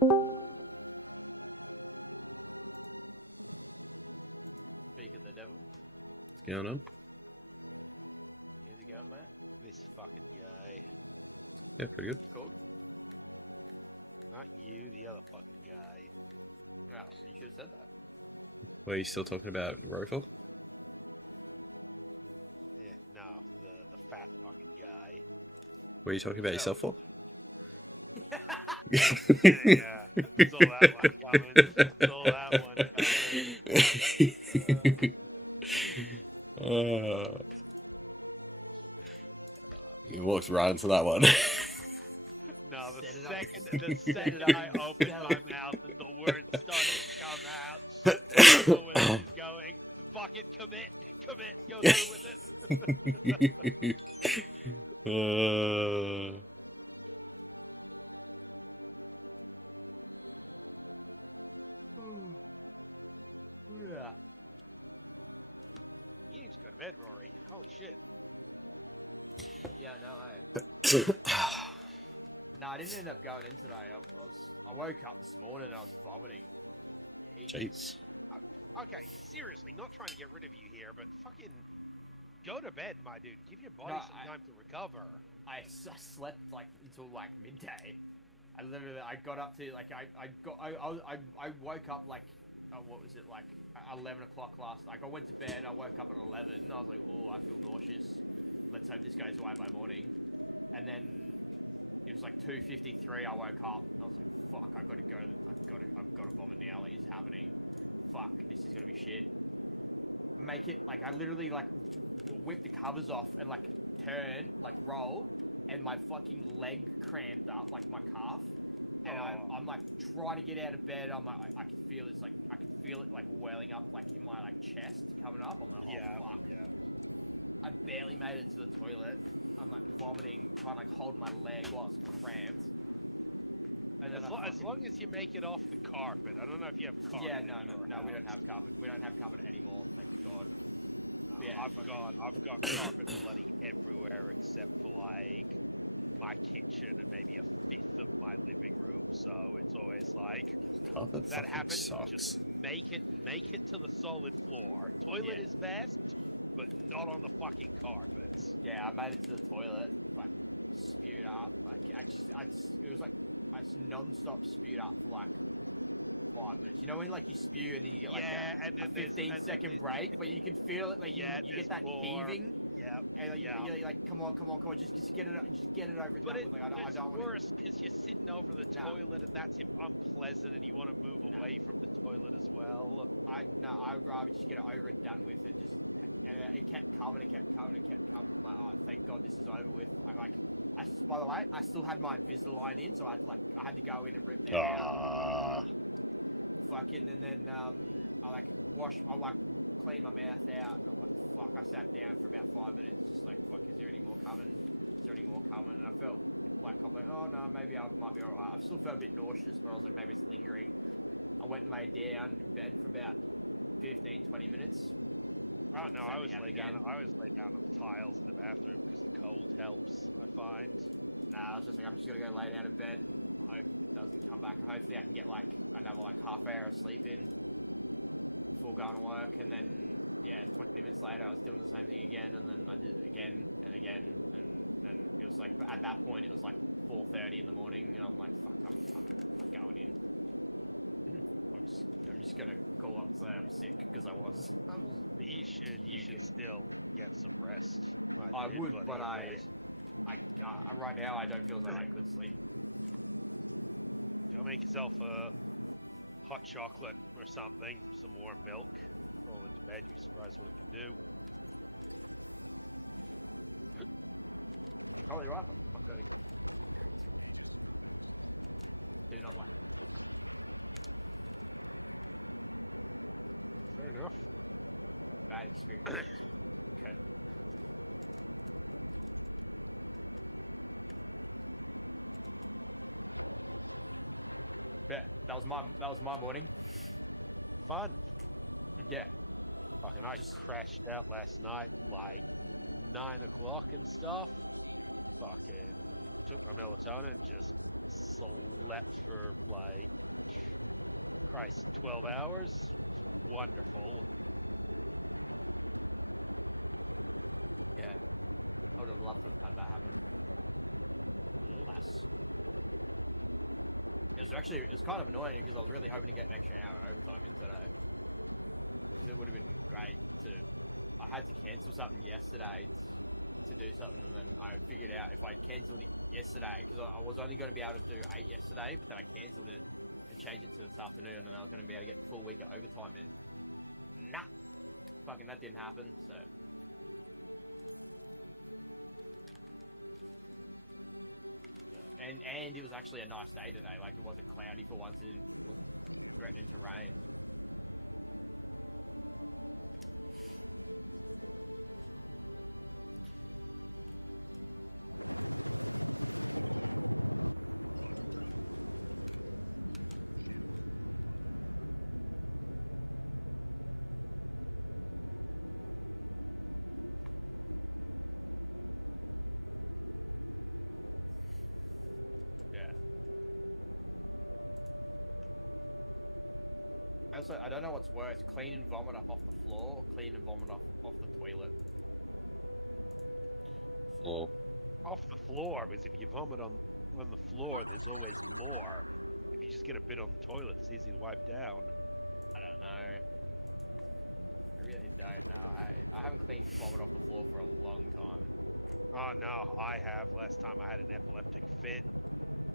Speak of the devil. What's going on? How's it going, mate? This fucking guy. Yeah, pretty good. You called? Not you, the other fucking guy. Oh, you should have said that. Were you still talking about Rover? Yeah, no, the fat fucking guy. Were you talking about yourself for? Yeah, saw that one coming. Saw that one coming. You walked right into that one. No, the Set second it I up. opened my mouth and the words started to come out, I know where this is going. Fuck it, commit, go through with it. Yeah. You need to go to bed, Rory. Holy shit. Yeah, no, No, I didn't end up going in today. I woke up this morning and I was vomiting. Jeez. Okay, seriously, not trying to get rid of you here, but fucking go to bed, my dude. Give your body some time to recover. I slept like until like midday. I got up to like I woke up like what was it, like 11 o'clock last night. I went to bed. I woke up at 11. I was like, oh, I feel nauseous. Let's hope this goes away by morning. And then it was like 2:53. I woke up. I was like, fuck, I've got to go. I've got to vomit now. Like, it's happening. Fuck, this is gonna be shit. Make it like I literally like whip the covers off and like turn, like roll, and my fucking leg cramped up, like my calf. And I'm like trying to get out of bed. I'm like, I can feel this, like I can feel it like welling up, like in my like chest coming up. I'm like, oh fuck. Yeah. I barely made it to the toilet. I'm like vomiting, trying to like hold my leg while it's cramped. And then as long as you make it off the carpet. I don't know if you have carpet. Yeah, no, we don't have carpet. We don't have carpet anymore, thank God. Yeah, I've got carpet bloody everywhere except for like my kitchen and maybe a fifth of my living room. So it's always like Carpet that fucking happens. sucks. Just make it to the solid floor. Toilet is best, but not on the fucking carpets. Yeah, I made it to the toilet. Fucking spewed up. It was like I non-stop spewed up for like 5 minutes. You know when like you spew and then you get like and then a 15-second break, but you can feel it, like you get that more. heaving. Yeah. And like, you're like, come on, just get it over and but done with. Like I don't want to. It's worse because you're sitting over the toilet and that's unpleasant, and you want to move away from the toilet as well. I'd rather just get it over and done with, and just. And it kept coming. I'm like, oh, thank God this is over with. I'm like. By the way, I still had my Invisalign in, so I had to go in and rip that out. Fucking, and then I clean my mouth out. I'm like, fuck. I sat down for about 5 minutes, just like, fuck. Is there any more coming? And I felt like I'm like, oh no, maybe I might be alright. I still felt a bit nauseous, but I was like, maybe it's lingering. I went and laid down in bed for about 15-20 minutes. Oh no, I was laid down on the tiles in the bathroom because the cold helps, I find. Nah, I was just like, I'm just gonna go lay down in bed and hope it doesn't come back. Hopefully I can get like another like half hour of sleep in before going to work, and then 20 minutes later I was doing the same thing again, and then I did it again and again, and then it was like, at that point it was like 4:30 in the morning, and I'm like, fuck, I'm not going in. I'm just gonna call up and say I'm sick, because I was. But you should still get some rest. I would, but I right now I don't feel like I could sleep. Go make yourself a hot chocolate or something, some more milk. Roll into bed, you'd be surprised what it can do. You're probably right, but I'm not going to. Do not like them. Fair enough. A bad experience. Okay. Yeah, that was my morning. Fun. Yeah. Fucking, I just crashed out last night, like 9 o'clock and stuff. Fucking took my melatonin, just slept for like, Christ, 12 hours. It's wonderful. Yeah. I would have loved to have had that happen. Alas. It was kind of annoying because I was really hoping to get an extra hour overtime in today. Because it would have been great to... I had to cancel something yesterday to do something, and then I figured out if I cancelled it yesterday, because I was only going to be able to do 8 yesterday, but then I cancelled it and changed it to this afternoon, and I was going to be able to get the full week of overtime in. Nah! Fucking that didn't happen, so... And it was actually a nice day today, like it wasn't cloudy for once and it wasn't threatening to rain. Also, I don't know what's worse, clean and vomit up off the floor, or clean and vomit off the toilet. Floor. Off the floor, because if you vomit on the floor, there's always more. If you just get a bit on the toilet, it's easy to wipe down. I don't know. I really don't know. I haven't cleaned vomit off the floor for a long time. Oh no, I have. Last time I had an epileptic fit.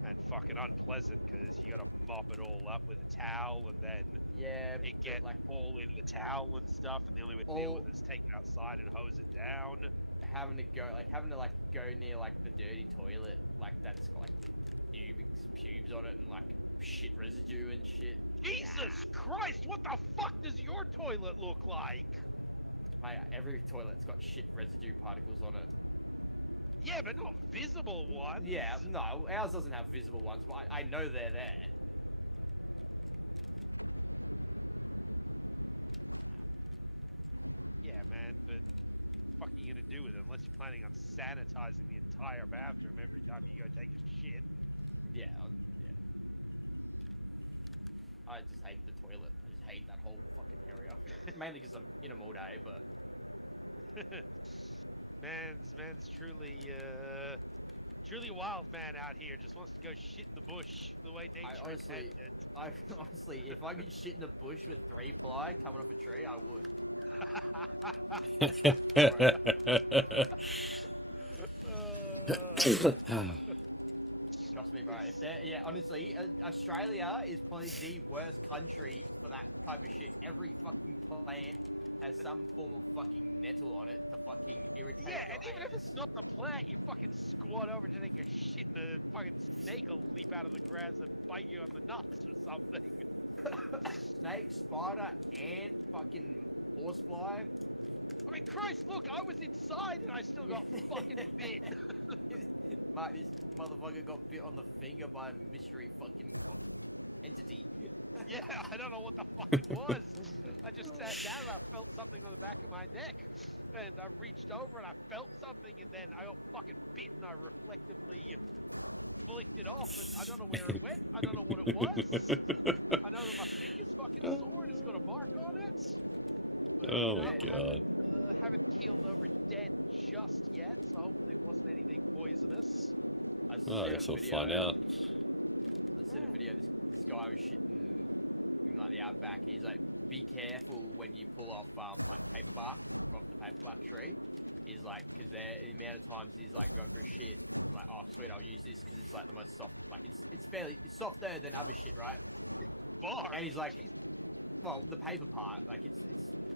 And fucking unpleasant because you gotta mop it all up with a towel and then it gets like all in the towel and stuff, and the only way to deal with it is take it outside and hose it down. Having to go near like the dirty toilet, like that's got like pubes on it and like shit residue and shit. Jesus Christ, what the fuck does your toilet look like? Mate, every toilet's got shit residue particles on it. Yeah, but not visible ones. Yeah, no, ours doesn't have visible ones, but I know they're there. Yeah, man, but what the fuck are you gonna do with it unless you're planning on sanitizing the entire bathroom every time you go take a shit? Yeah. I just hate the toilet. I just hate that whole fucking area. Mainly because I'm in them all day, but... man's truly a wild man out here. Just wants to go shit in the bush the way nature intended. Honestly, if I could shit in the bush with 3-ply coming off a tree, I would. Trust me, bro. Honestly, Australia is probably the worst country for that type of shit. Every fucking plant has some form of fucking nettle on it to fucking irritate your and even if it's not the plant, you fucking squat over to take a shit and a fucking snake will leap out of the grass and bite you on the nuts or something. Snake, spider, ant, fucking horsefly. I mean, Christ, look, I was inside and I still got fucking bit. Mate, this motherfucker got bit on the finger by a mystery fucking entity. Yeah, I don't know what the fuck it was. I just sat down and I felt something on the back of my neck. And I reached over and I felt something and then I got fucking bit and I reflectively flicked it off. But I don't know where it went. I don't know what it was. I know that my finger's fucking sore and it's got a mark on it. But, oh my god. Haven't keeled over dead just yet, so hopefully it wasn't anything poisonous. I guess we'll find out. I seen a video, this guy was shitting in like the outback, and he's like, be careful when you pull off like paper bark off the paper bark tree. He's like, because the amount of times he's like going for a shit, like, oh sweet, I'll use this because it's like the most soft, like it's softer than other shit, right? Bark. And he's like, well, the paper part, like it's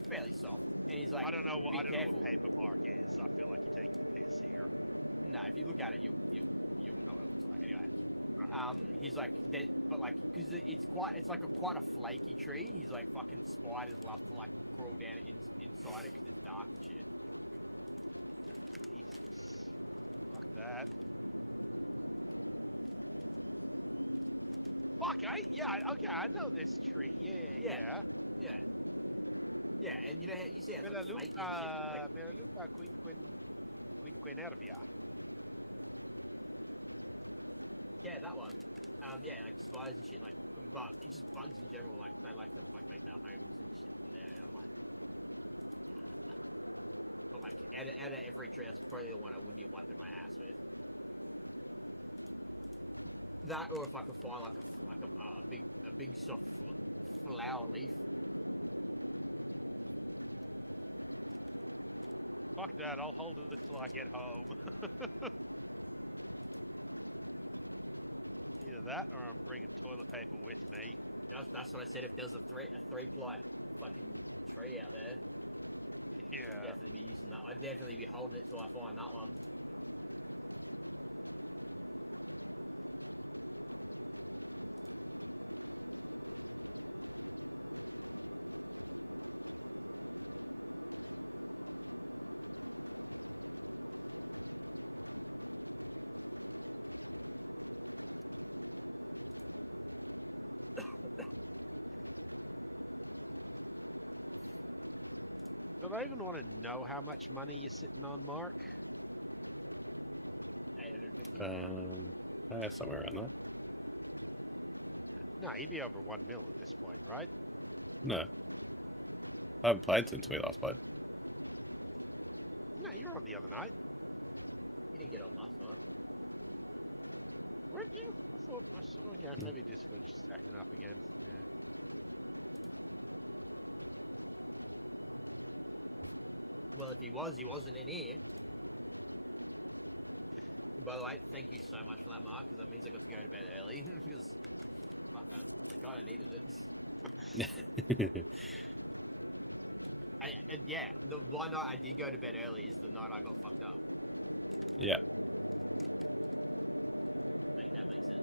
fairly soft, and he's like, I don't know what careful. paper bark is. I feel like you're taking the piss here. No, if you look at it, you'll know what it looks like. Anyway, he's like, but like, because it's like quite a flaky tree. He's like, fucking spiders love to like crawl down inside it because it's dark and shit. Jesus, fuck that. Fuck, okay, I know this tree. Yeah. Yeah, and you know how you see it's like flaky and shit. Melaleuca quinquenervia. Yeah, that one. Yeah, like spiders and shit, like, but it's just bugs in general. Like they like to like make their homes and shit in there. And I'm like, but like out of every tree, that's probably the one I would be wiping my ass with. That, or if I could find like a big soft flower leaf. Fuck that, I'll hold it till I get home. Either that or I'm bringing toilet paper with me. That's what I said. If there's a three ply fucking tree out there, Yeah. I'd definitely be using that. I'd definitely be holding it till I find that one. Do I even want to know how much money you're sitting on, Mark? 850. Yeah, somewhere around there. No, you'd be over 1 mil at this point, right? No. I haven't played since we last played. No, you were on the other night. You didn't get on last night. Weren't you? I thought I saw. Yeah, maybe Discord's just acting up again. Yeah. Well, if he wasn't in here. By the way, thank you so much for that, Mark, because that means I got to go to bed early. Because, fuck, I kind of needed it. Yeah, the one night I did go to bed early is the night I got fucked up. Yeah. Make that make sense.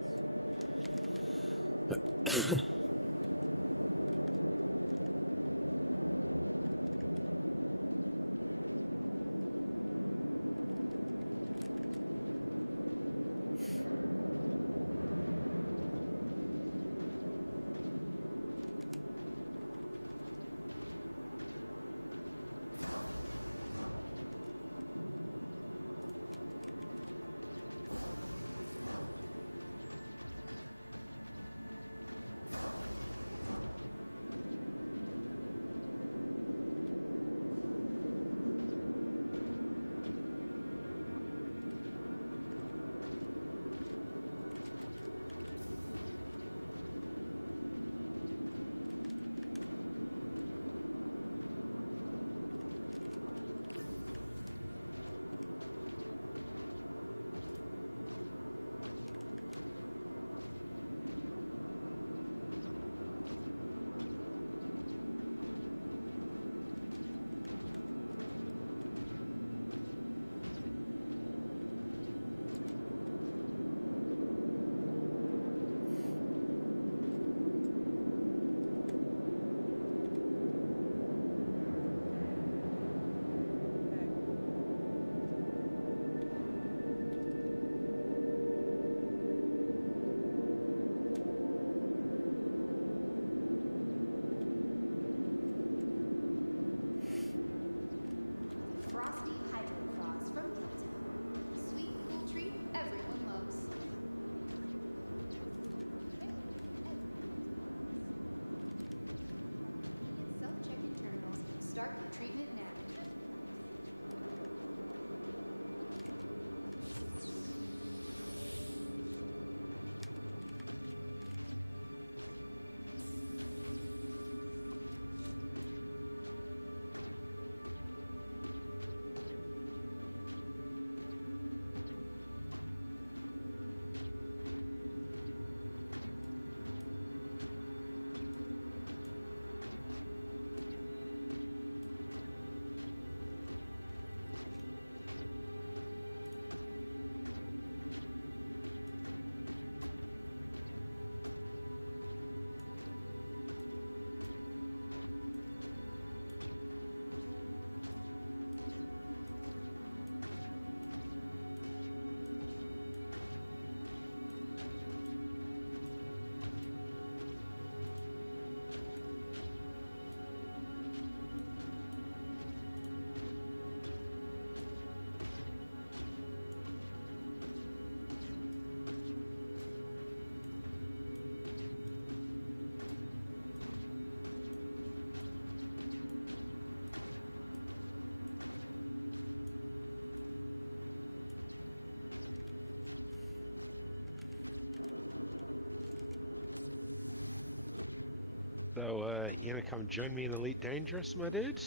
So, you gonna come join me in Elite Dangerous, my dude?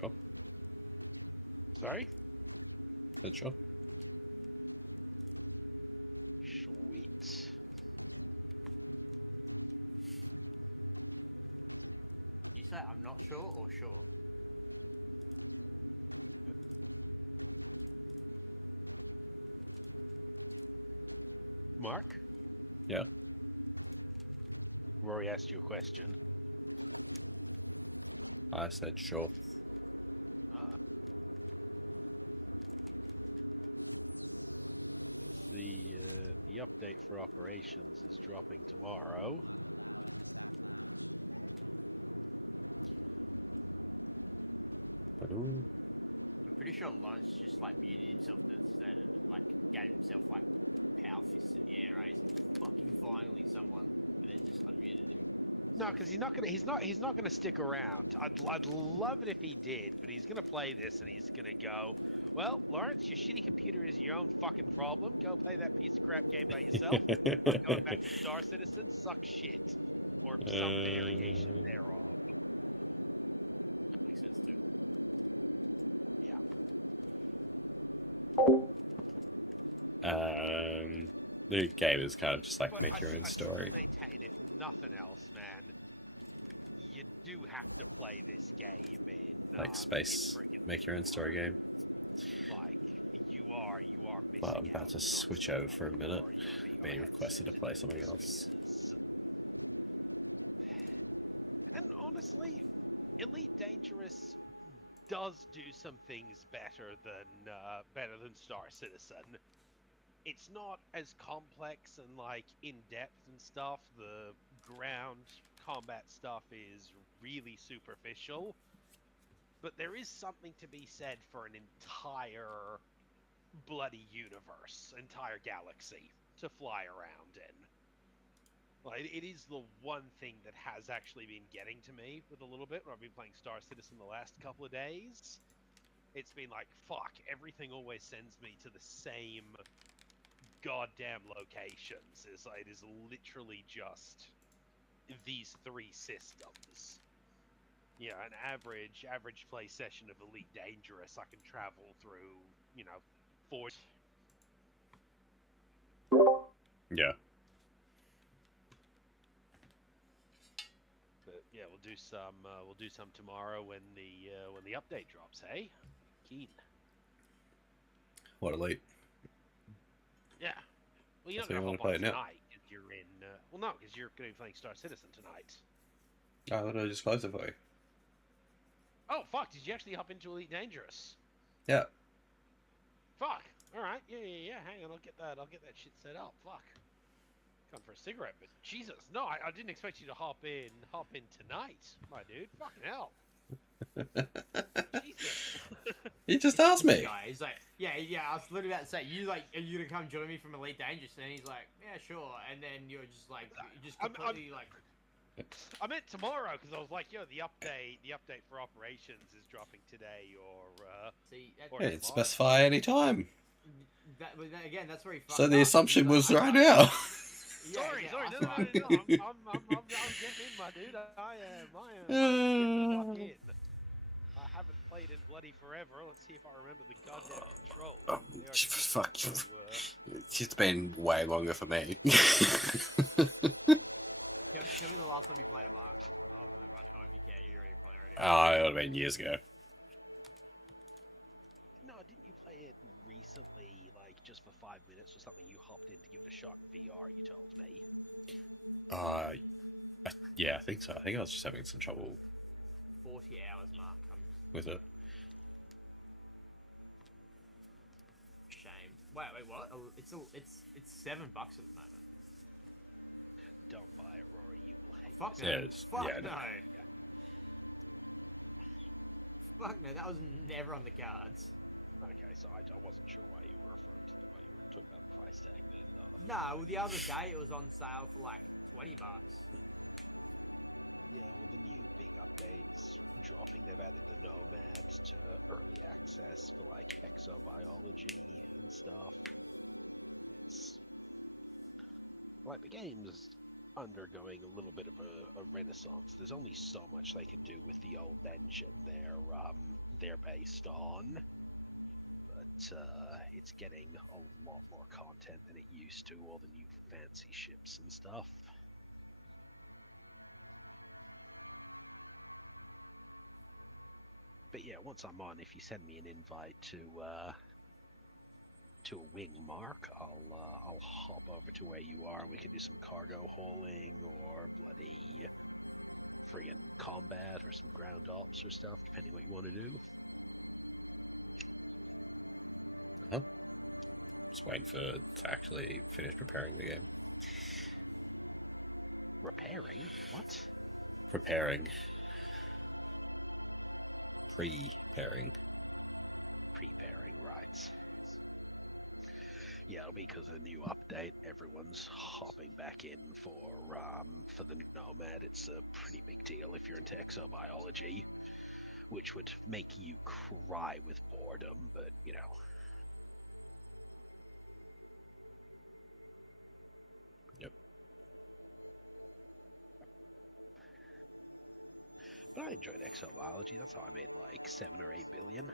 Sure. Sorry? Said sure. Sweet. You say I'm not sure or sure? Mark? Yeah. Rory asked you a question. I said sure. The update for operations is dropping tomorrow. Ooh. I'm pretty sure Lawrence just like muted himself to that and like gave himself like power fists in the air. Right? He's like, fucking finally someone, and then just unmuted him. No, because he's not gonna stick around. I'd love it if he did, but he's gonna play this and he's gonna go, well, Lawrence, your shitty computer is your own fucking problem. Go play that piece of crap game by yourself. I'm going back to Star Citizen. Suck shit, or some variation thereof. That makes sense too. The game is kind of just like But make your own I story. still maintain, if nothing else, man, you do have to play this game in Like space, make your own story game. Like you are missing Well, I'm about out to on switch stuff over for a minute. or your VR Being requested to play headset something do else. because- And honestly, Elite Dangerous does do some things better than Star Citizen. It's not as complex and like in depth and stuff. The ground combat stuff is really superficial, but there is something to be said for an entire bloody universe, entire galaxy to fly around in. Like, it is the one thing that has actually been getting to me with a little bit when I've been playing Star Citizen the last couple of days. It's been like, fuck, everything always sends me to the same goddamn locations. It is literally just these three systems. Yeah, an average play session of Elite Dangerous, I can travel through, 4. Yeah. But yeah, we'll do some tomorrow when the update drops. Hey, keen. What Elite? Yeah. Well, you're So not you gonna wanna hop play on it now? tonight because you're in. Well, no, because you're gonna be playing Star Citizen tonight. Oh, I thought I just closed it for you. Oh fuck! Did you actually hop into Elite Dangerous? Yeah. Fuck. All right. Yeah. Hang on, I'll get that shit set up. Fuck. Come for a cigarette, but Jesus, no, I didn't expect you to hop in tonight, my dude. Fucking hell. Jesus. You just asked me. Guy, he's like, yeah. I was literally about to say, are you gonna come join me from Elite Dangerous? And he's like, yeah, sure. And then you're just like, you just completely like. I meant tomorrow because I was like, yo, the update for operations is dropping today or See, or Yeah, tomorrow. specify any time. Again, that's where he fucked So the up. assumption He's was like, right now. Sorry. No. that's right. I'm getting in, my dude. I am getting the fuck in. I haven't played in bloody forever. Let's see if I remember the goddamn controls. Fuck. It's been way longer for me. Tell me the last time you played it, Mark. Other than run. Oh, if you can, you already play already. Oh, it would have been years ago. No, didn't you play it recently, like just for 5 minutes or something? You hopped in to give it a shot in VR, you told me. Yeah, I think so. I think I was just having some trouble 40 hours, Mark. with it. Shame. Wait, what? It's $7 at the moment. Don't buy it, Rory. You will hate Fuck it. no. Yeah, Fuck yeah, no. Fuck no. That was never on the cards. Okay, so I wasn't sure why you were talking about the price tag then. No, well, the other day it was on sale for like $20. Yeah, well, the new big updates dropping. They've added the Nomad to early access for like exobiology and stuff. It's like the game's undergoing a little bit of a renaissance. There's only so much they can do with the old engine they're based on, but it's getting a lot more content than it used to. All the new fancy ships and stuff. But yeah, once I'm on, if you send me an invite to a wing, Mark, I'll hop over to where you are and we can do some cargo hauling or bloody friggin' combat or some ground ops or stuff, depending what you want to do. Just waiting to actually finish preparing the game. Repairing? What? Preparing. Preparing, right. Yeah, it'll be because of the new update. Everyone's hopping back in for the Nomad. It's a pretty big deal if you're into exobiology, which would make you cry with boredom, but, you know. Yep. But I enjoyed exobiology. That's how I made like 7 or 8 billion.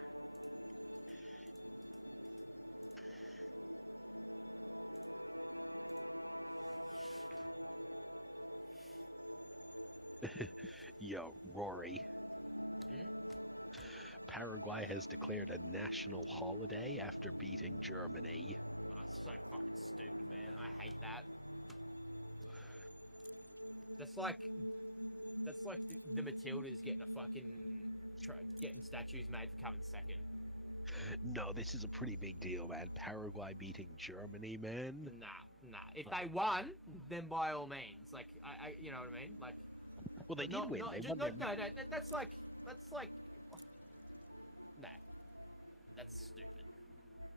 Yo, Rory. Paraguay has declared a national holiday after beating Germany. That's so fucking stupid, man. I hate that. That's like the Matildas getting a fucking getting statues made for coming second. No, this is a pretty big deal, man. Paraguay beating Germany, man. Nah. If they won, then by all means, like I you know what I mean, like. Well, they did win. They won. No. That's like. No. That's stupid.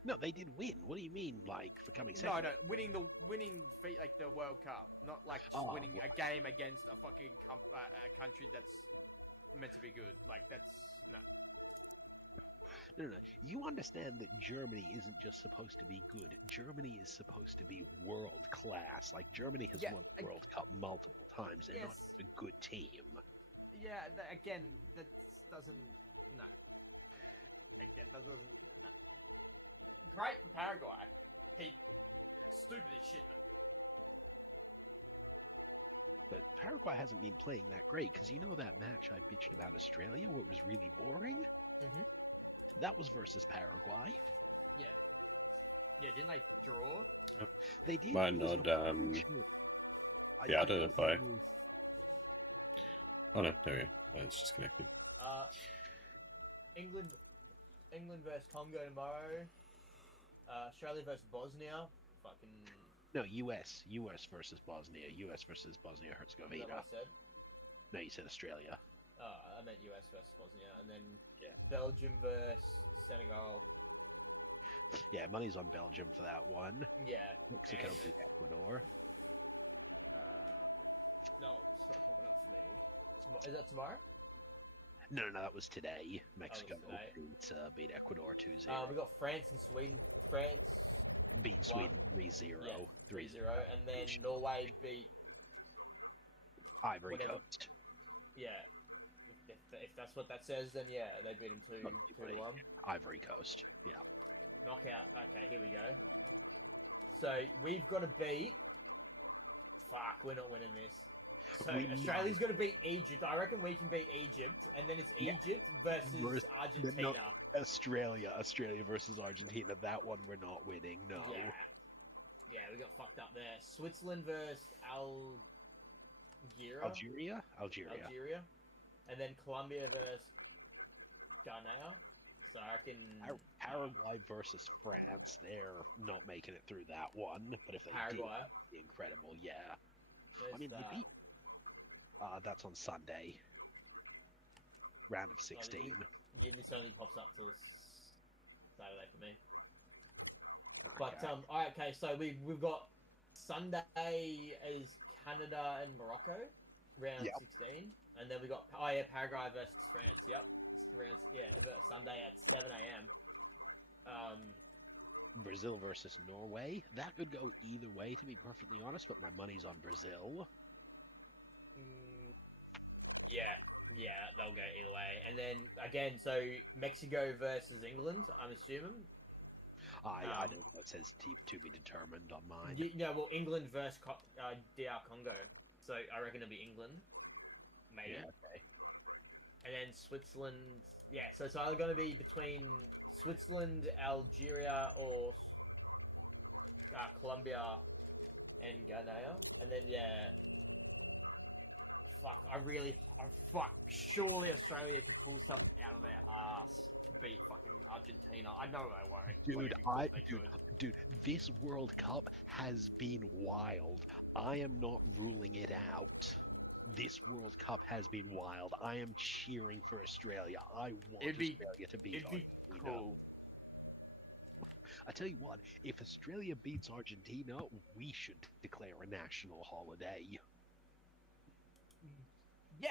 No, they did win. What do you mean, like for coming second? No, winning like the World Cup, not like just winning a game against a fucking a country that's meant to be good. Like that's no. No. You understand that Germany isn't just supposed to be good. Germany is supposed to be world class. Like Germany has won the World Cup multiple times. They're not just a good team. Yeah, again, that doesn't. No. Again, that doesn't. No. Great for Paraguay. People. Stupid as shit, though. But Paraguay hasn't been playing that great, because you know that match I bitched about Australia, where it was really boring? Mm-hmm. That was versus Paraguay. Yeah. Yeah, didn't they draw? They did. Might not be able to play. Oh no, there we go. Oh, it's just connected. England versus Congo tomorrow. Australia versus Bosnia. Fucking. No, US versus Bosnia. US versus Bosnia Herzegovina. Is that what I said? No, you said Australia. I meant US versus Bosnia, and then Belgium versus Senegal. Yeah, money's on Belgium for that one. Yeah. Mexico beat Ecuador. No, it's not popping up for me. Is that tomorrow? No, that was today. Mexico beat Ecuador 2-0. We got France and Sweden. France beat Sweden 3-0. Yeah, 3-0, and then Norway beat Ivory Coast. Yeah. If that's what that says, then yeah, they beat them 2-1. Ivory Coast, yeah. Knockout. Okay, here we go. So we've got to beat. Fuck, we're not winning this. So Australia's got to beat Egypt. I reckon we can beat Egypt, and then it's Egypt versus Argentina. Australia versus Argentina. That one we're not winning. No. Yeah, we got fucked up there. Switzerland versus Algeria. Algeria. And then Colombia versus Ghana. So I reckon Paraguay versus France. They're not making it through that one, but if they did, that'd be incredible. Yeah. There's they beat. That's on Sunday. Round of 16. Yeah, this only pops up till Saturday for me. Okay. But okay, so we've got Sunday is Canada and Morocco, round 16, and then we got Paraguay versus France. Yep, Sunday at 7 a.m. Brazil versus Norway. That could go either way, to be perfectly honest, but my money's on Brazil. Yeah, they'll go either way. And then again, so Mexico versus England, I'm assuming. I don't know. It says to be determined on mine. Well, England versus DR Congo. So I reckon it'll be England, maybe. Yeah, okay. And then Switzerland. Yeah, so it's either going to be between Switzerland, Algeria, or Colombia and Ghana. And then fuck. Surely Australia could pull something out of their ass to beat fucking Argentina. I know they won't. Dude, this World Cup has been wild. I am not ruling it out. This World Cup has been wild. I am cheering for Australia. I want Australia to beat Argentina. Cool. I tell you what, if Australia beats Argentina, we should declare a national holiday. Yeah,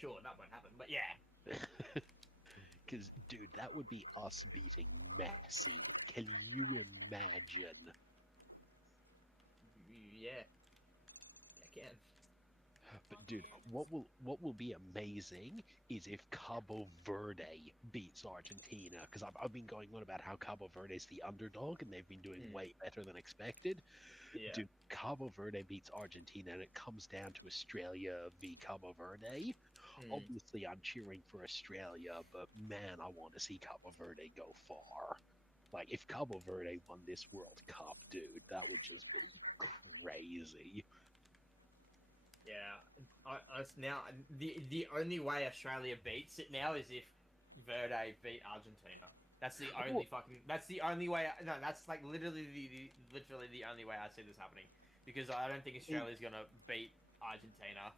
sure, that won't happen, but yeah. Because, dude, that would be us beating Messi. Can you imagine? Yeah. I can. But, dude, what will be amazing is if Cabo Verde beats Argentina. Because I've been going on about how Cabo Verde is the underdog, and they've been doing way better than expected. Yeah. Dude, Cabo Verde beats Argentina, and it comes down to Australia v Cabo Verde. Obviously, I'm cheering for Australia, but man, I want to see Cabo Verde go far. Like, if Cabo Verde won this World Cup, dude, that would just be crazy. Yeah, now the only way Australia beats it now is if Verde beat Argentina. That's the only That's the only way. No, that's like literally the only way I see this happening, because I don't think Australia's gonna beat Argentina.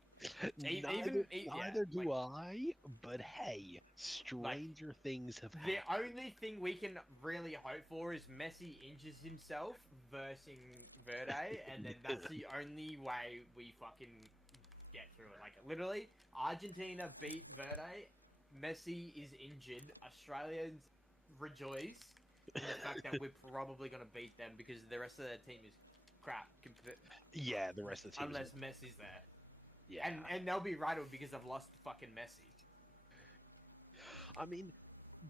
Neither do I. But hey, stranger things have happened. The only thing we can really hope for is Messi injures himself versus Verde, and then that's the only way we fucking get through it. Like, literally, Argentina beat Verde, Messi is injured, Australians rejoice in the fact that we're probably going to beat them because the rest of their team is crap. Yeah, the rest of the team unless Messi's there. Yeah. And they'll be rattled because they've lost fucking Messi. I mean,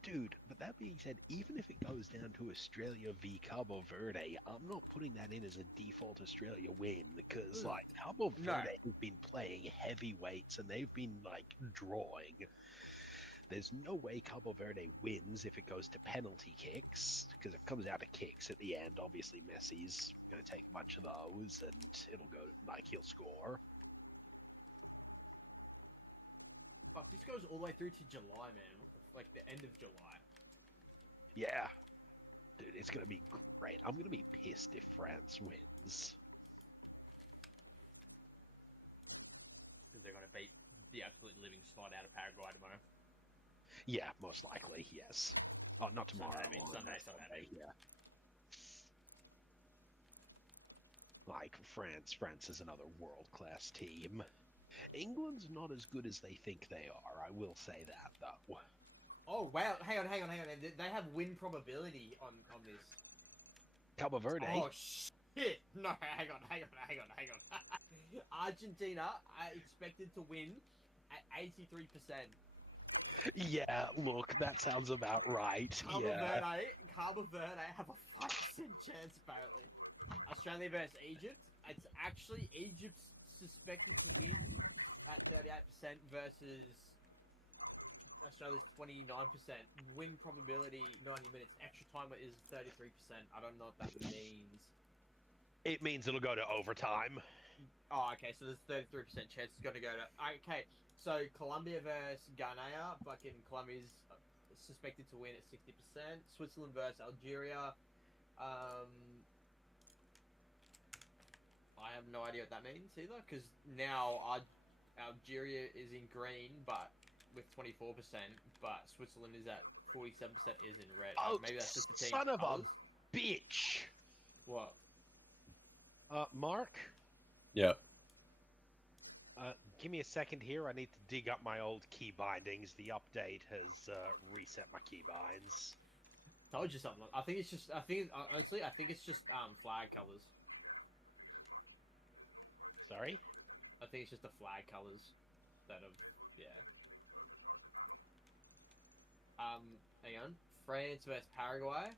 dude, but that being said, even if it goes down to Australia v Cabo Verde, I'm not putting that in as a default Australia win, because, like, Cabo Verde have been playing heavyweights and they've been, like, drawing. There's no way Cabo Verde wins if it goes to penalty kicks, because if it comes out to kicks at the end, obviously Messi's going to take a bunch of those and it'll go, like, he'll score. Fuck, this goes all the way through to July, man. Like the end of July. Yeah. Dude, it's going to be great. I'm going to be pissed if France wins. Because they're going to beat the absolute living snot out of Paraguay tomorrow. Yeah, most likely, yes. Oh, not tomorrow. Sunday. Yeah. Like, France is another world-class team. England's not as good as they think they are. I will say that, though. Oh, wow. Hang on. They have win probability on this. Cabo Verde? Oh, shit. No, hang on. Argentina are expected to win at 83%. Yeah, look, that sounds about right. Cabo Verde have a 5% chance, apparently. Australia versus Egypt. It's actually Egypt's suspected to win at 38% versus Australia's 29%. Win probability 90 minutes. Extra timer is 33%. I don't know what that means. It means it'll go to overtime. Oh, okay. So there's 33% chance it's going to go to. Okay. So Colombia versus Ghana. Fucking Colombia's suspected to win at 60%. Switzerland versus Algeria. I have no idea what that means either, because now Algeria is in green, but with 24%, but Switzerland is at 47% is in red. Oh, maybe that's just the team. Son of a bitch! What? Mark? Yeah. Give me a second here. I need to dig up my old key bindings. The update has reset my key binds. Told you something. Honestly, I think it's just flag colors. Sorry? I think it's just the flag colours that have, yeah. Hang on. France versus Paraguay.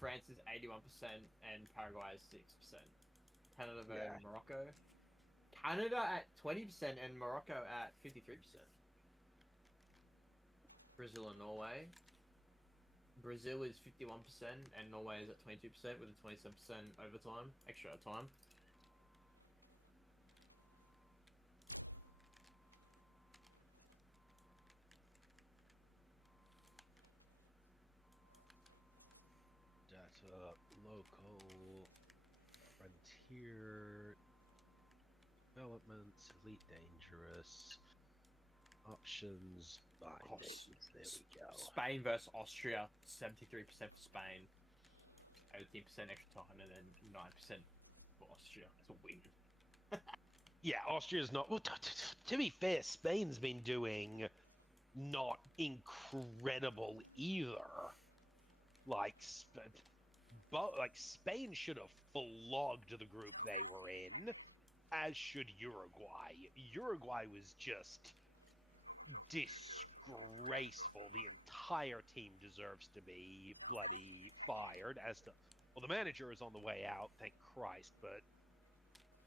France is 81% and Paraguay is 6%. Canada versus Morocco. Canada at 20% and Morocco at 53%. Brazil and Norway. Brazil is 51% and Norway is at 22% with a 27% overtime, extra time. Data, local, frontier, development, elite dangerous, options, bindings. There we go. Spain versus Austria, 73% for Spain, 18% extra time, and then 9% for Austria. It's a win. Yeah, Austria's not. Well, to be fair, Spain's been doing not incredible either. Like, Spain should have flogged the group they were in, as should Uruguay. Uruguay was just disgraceful. The entire team deserves to be bloody fired. Well, the manager is on the way out, thank Christ, but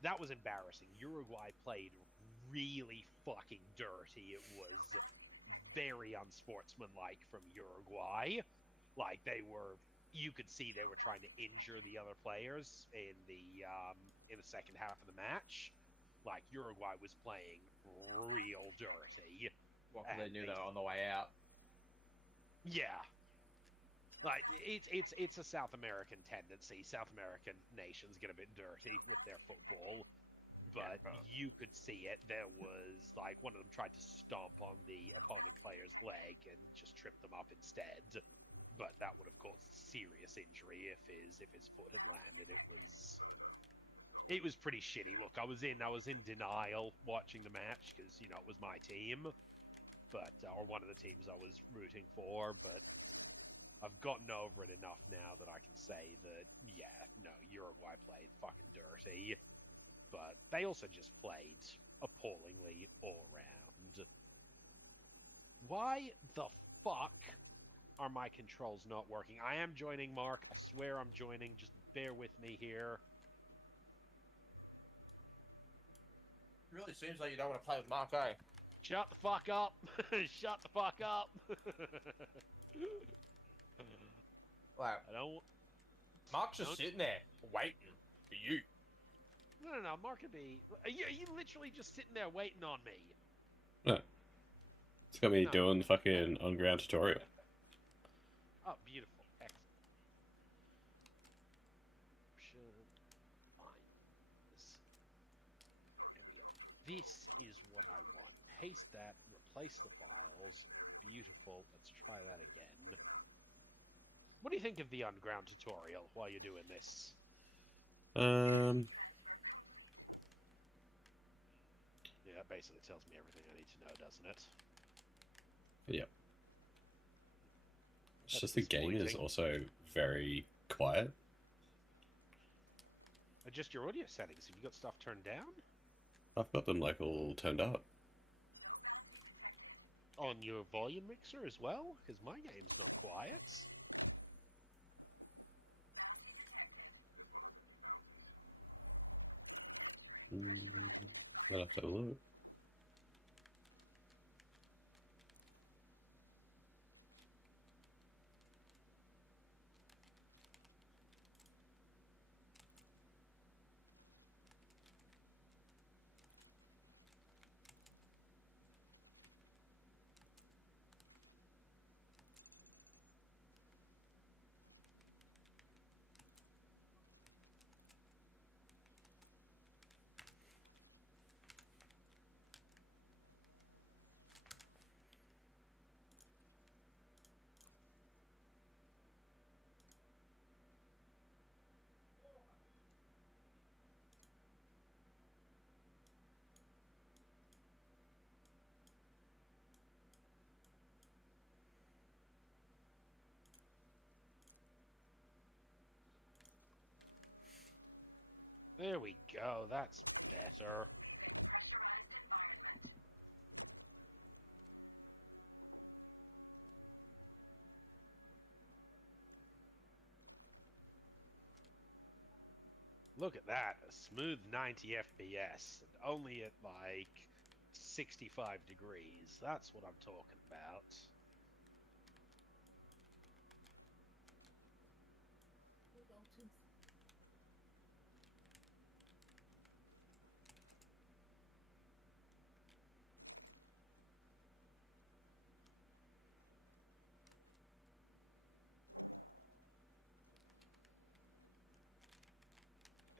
that was embarrassing. Uruguay played really fucking dirty. It was very unsportsmanlike from Uruguay. Like, you could see they were trying to injure the other players in the second half of the match. Like, Uruguay was playing real dirty. Well, they knew they were on the way out. Yeah. Like, it's a South American tendency. South American nations get a bit dirty with their football. But you could see it. There was, like, one of them tried to stomp on the opponent player's leg and just tripped them up instead. But that would have caused serious injury if his foot had landed. It was pretty shitty. Look, I was in denial watching the match because, you know, it was my team, but or one of the teams I was rooting for. But I've gotten over it enough now that I can say that, yeah, no, Uruguay played fucking dirty. But they also just played appallingly all around. Why the fuck are my controls not working? I am joining, Mark. I swear I'm joining. Just bear with me here. It really seems like you don't want to play with Mark, eh? Shut the fuck up. Shut the fuck up. Like, I don't... Mark's just sitting there waiting for you. No, Mark could be... Are you literally just sitting there waiting on me? No. It's got me doing the fucking on-ground tutorial. Oh, beautiful. Excellent. Fine. There we go. This is what I want. Paste that, replace the files. Beautiful. Let's try that again. What do you think of the on-ground tutorial while you're doing this? Yeah, that basically tells me everything I need to know, doesn't it? Yep. It's just the game is also very quiet. Adjust your audio settings. Have you got stuff turned down? I've got them like all turned up. On your volume mixer as well? Because my game's not quiet. I'll have to have a look. There we go. That's better. Look at that, a smooth 90 FPS, and only at like 65 degrees. That's what I'm talking about.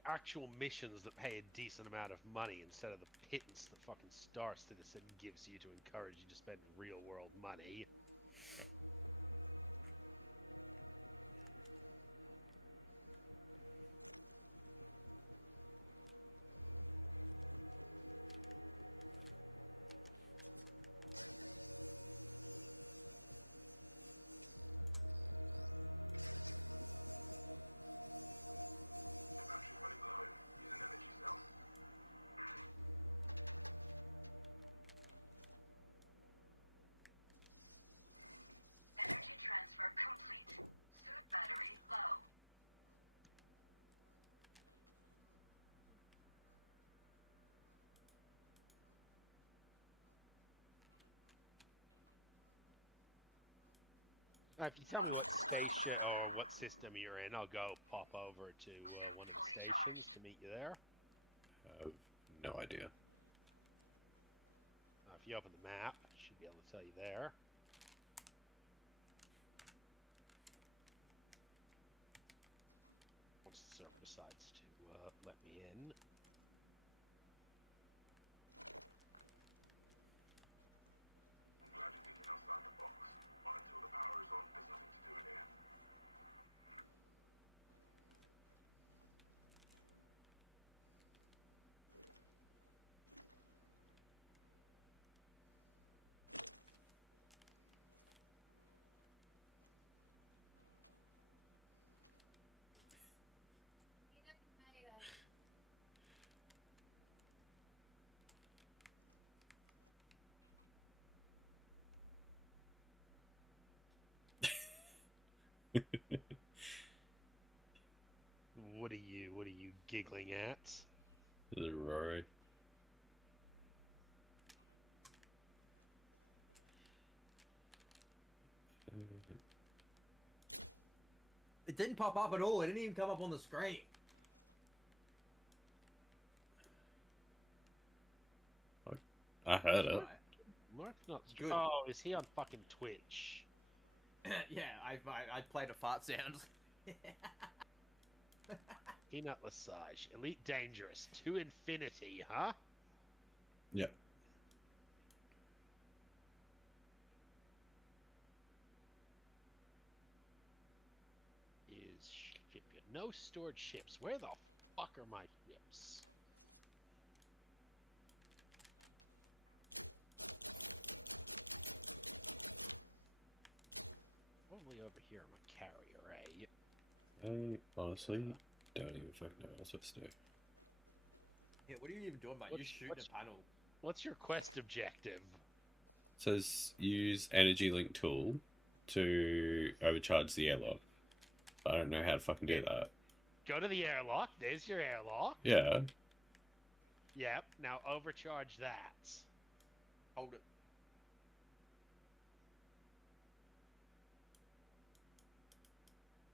Actual missions that pay a decent amount of money instead of the pittance that fucking Star Citizen gives you to encourage you to spend real world money. If you tell me what station or what system you're in, I'll go pop over to one of the stations to meet you there. I have no idea. If you open the map, I should be able to tell you there. Once the server decides to let me in. What are you giggling at? The Rory. It didn't pop up at all. It didn't even come up on the screen. I heard it. Mark's not Good. Oh, is he on fucking Twitch? Yeah, I played a fart sound. Peanut Lesage. Elite Dangerous. To infinity, huh? Yep. Is shipyard. No stored ships. Where the fuck are my ships? Probably over here on my carrier, eh? I honestly don't even fucking know what I'm supposed to do. Yeah, what are you even doing, mate? You're shooting a panel. What's your quest objective? It says use energy link tool to overcharge the airlock. I don't know how to fucking do that. Go to the airlock. There's your airlock. Yeah. Yep. Now overcharge that. Hold it.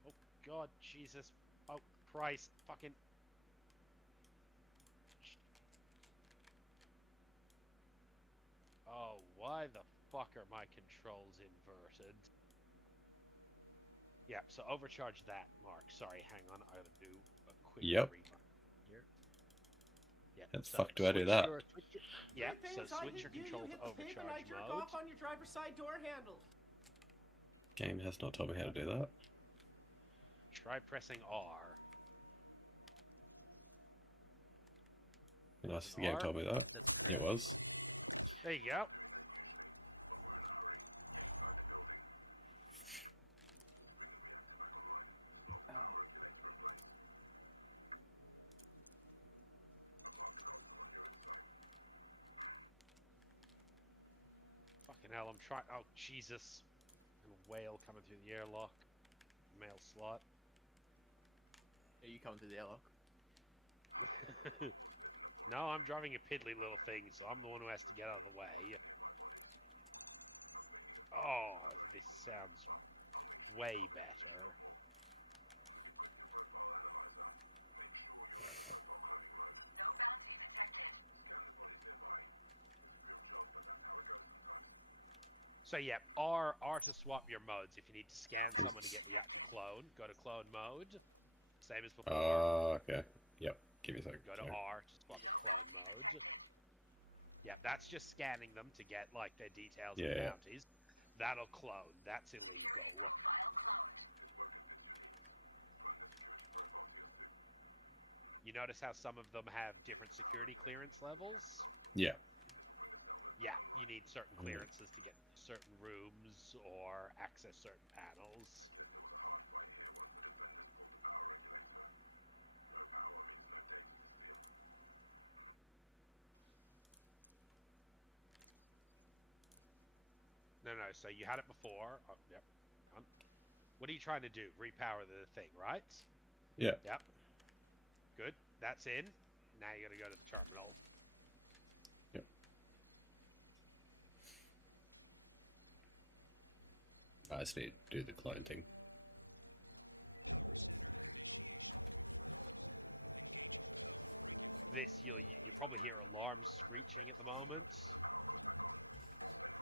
Oh, God, Jesus. Oh, Christ. Fucking... Oh, why the fuck are my controls inverted? Yeah, so overcharge that, Mark. Sorry, hang on. I gotta do a quick Yep. rerun here. Yeah, How the so fuck do I do switch that? Yeah, so switch your control to overcharge mode. on your driver's side door handle. Game has not told me how to do that. Try pressing R. Unless the game told me that. That's correct. It was. There you go. Fucking hell, I'm trying. Oh, Jesus. And a whale coming through the airlock. Mail slot. Are you coming to the airlock? No, I'm driving a piddly little thing, so I'm the one who has to get out of the way. Oh, this sounds way better. So yeah, R to swap your modes. If you need to scan someone to get the to clone, go to clone mode. Same as before. Okay. Yep. Give me a second. Go to Sorry. R to swap to clone mode. Yeah, that's just scanning them to get like their details and Yeah. bounties. That'll clone. That's illegal. You notice how some of them have different security clearance levels? Yeah. Yeah, you need certain clearances to get certain rooms or access certain panels. No, so you had it before. Oh, yep. What are you trying to do? Repower the thing, right? Yeah. Yep. Good. That's in. Now you gotta go to the terminal. Yep. I just need to do the clone thing. This, you'll probably hear alarms screeching at the moment.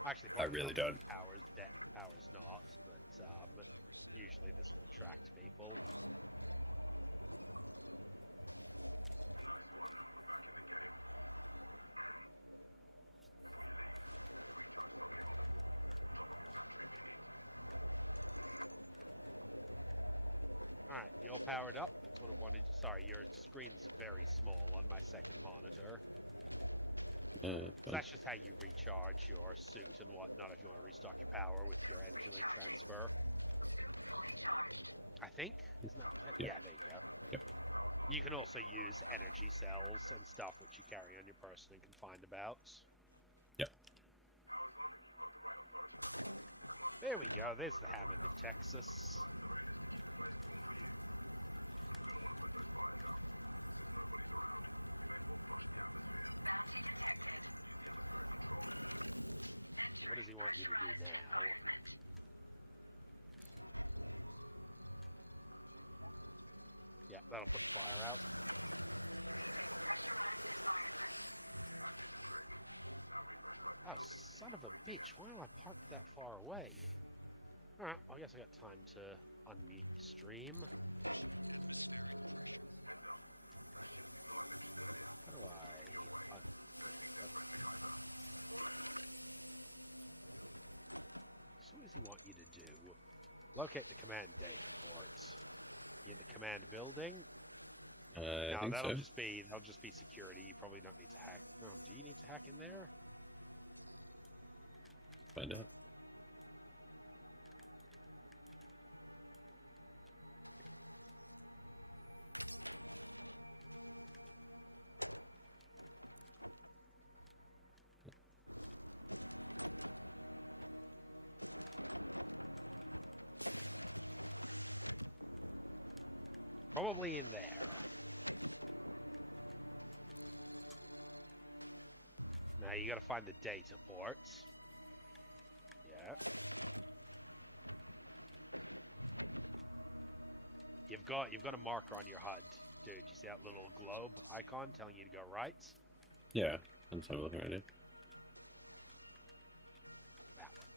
Actually, I really don't. Power's not, but usually this will attract people. Alright, you all powered up? That's what I wanted. Sorry, your screen's very small on my second monitor. So that's just how you recharge your suit and whatnot if you want to restock your power with your energy link transfer. I think? Isn't that? Yeah, there you go. Yep. You can also use energy cells and stuff which you carry on your person and can find about. Yep. There we go. There's the Hammond of Texas. What does he want you to do now? Yeah, that'll put the fire out. Oh, son of a bitch. Why am I parked that far away? Alright, well, I guess I got time to unmute stream. How do I So what does he want you to do? Locate the command data ports. You in the command building? I No, think that'll so. just be security. You probably don't need to hack. No, do you need to hack in there? Find out. Probably in there. Now you gotta find the data ports. Yeah. You've got a marker on your HUD. Dude, you see that little globe icon telling you to go right? Yeah, I'm sorry looking at it. That one.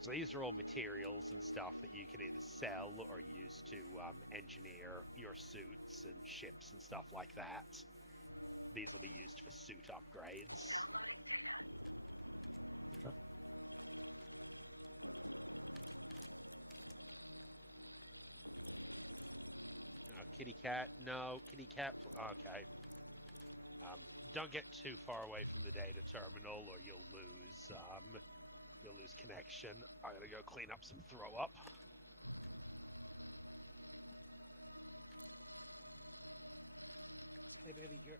So these are all materials and stuff that you can either sell or use to engineer your suits and ships and stuff like that. These will be used for suit upgrades. Okay. Kitty cat? No, kitty cat. Okay. Don't get too far away from the data terminal, or you'll lose connection. I gotta go clean up some throw up. Hey, baby, you're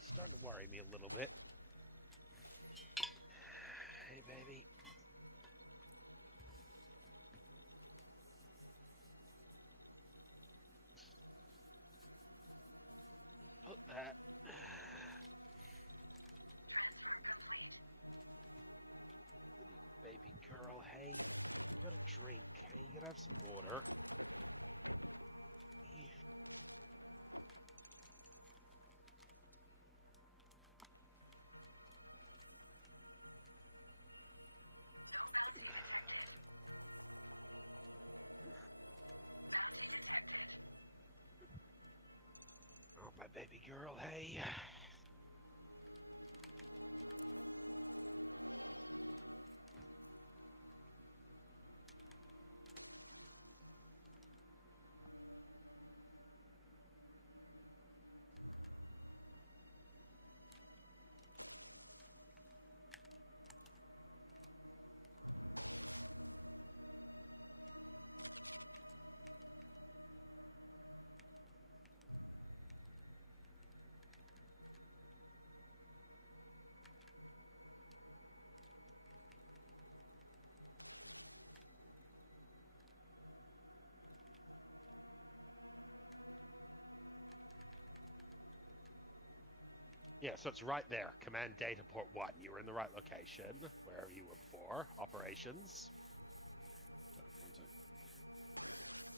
starting to worry me a little bit. Okay, baby. Put that. Baby girl, hey, you gotta drink, hey, you gotta have some water. Oh, my baby girl, hey. Yeah, so it's right there. Command data port 1. You were in the right location, wherever you were before. Operations. One sec.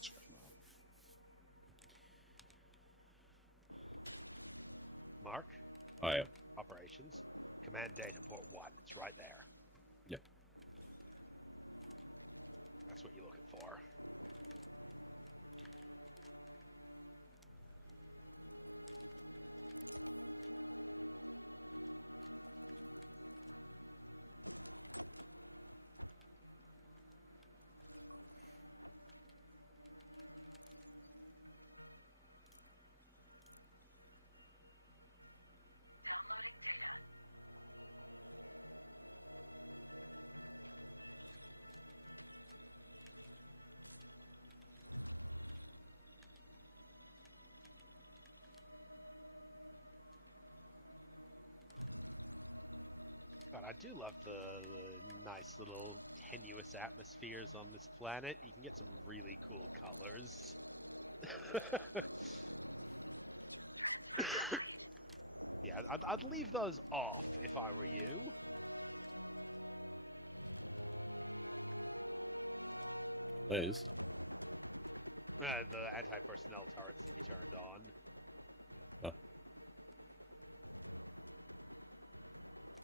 Scratch my arm. Mark. Oh, yeah. Operations. Command data port 1. It's right there. Yep. That's what you're looking for. God, I do love the nice little tenuous atmospheres on this planet. You can get some really cool colors. Yeah, I'd leave those off if I were you. Liz. The anti-personnel turrets that you turned on. Oh.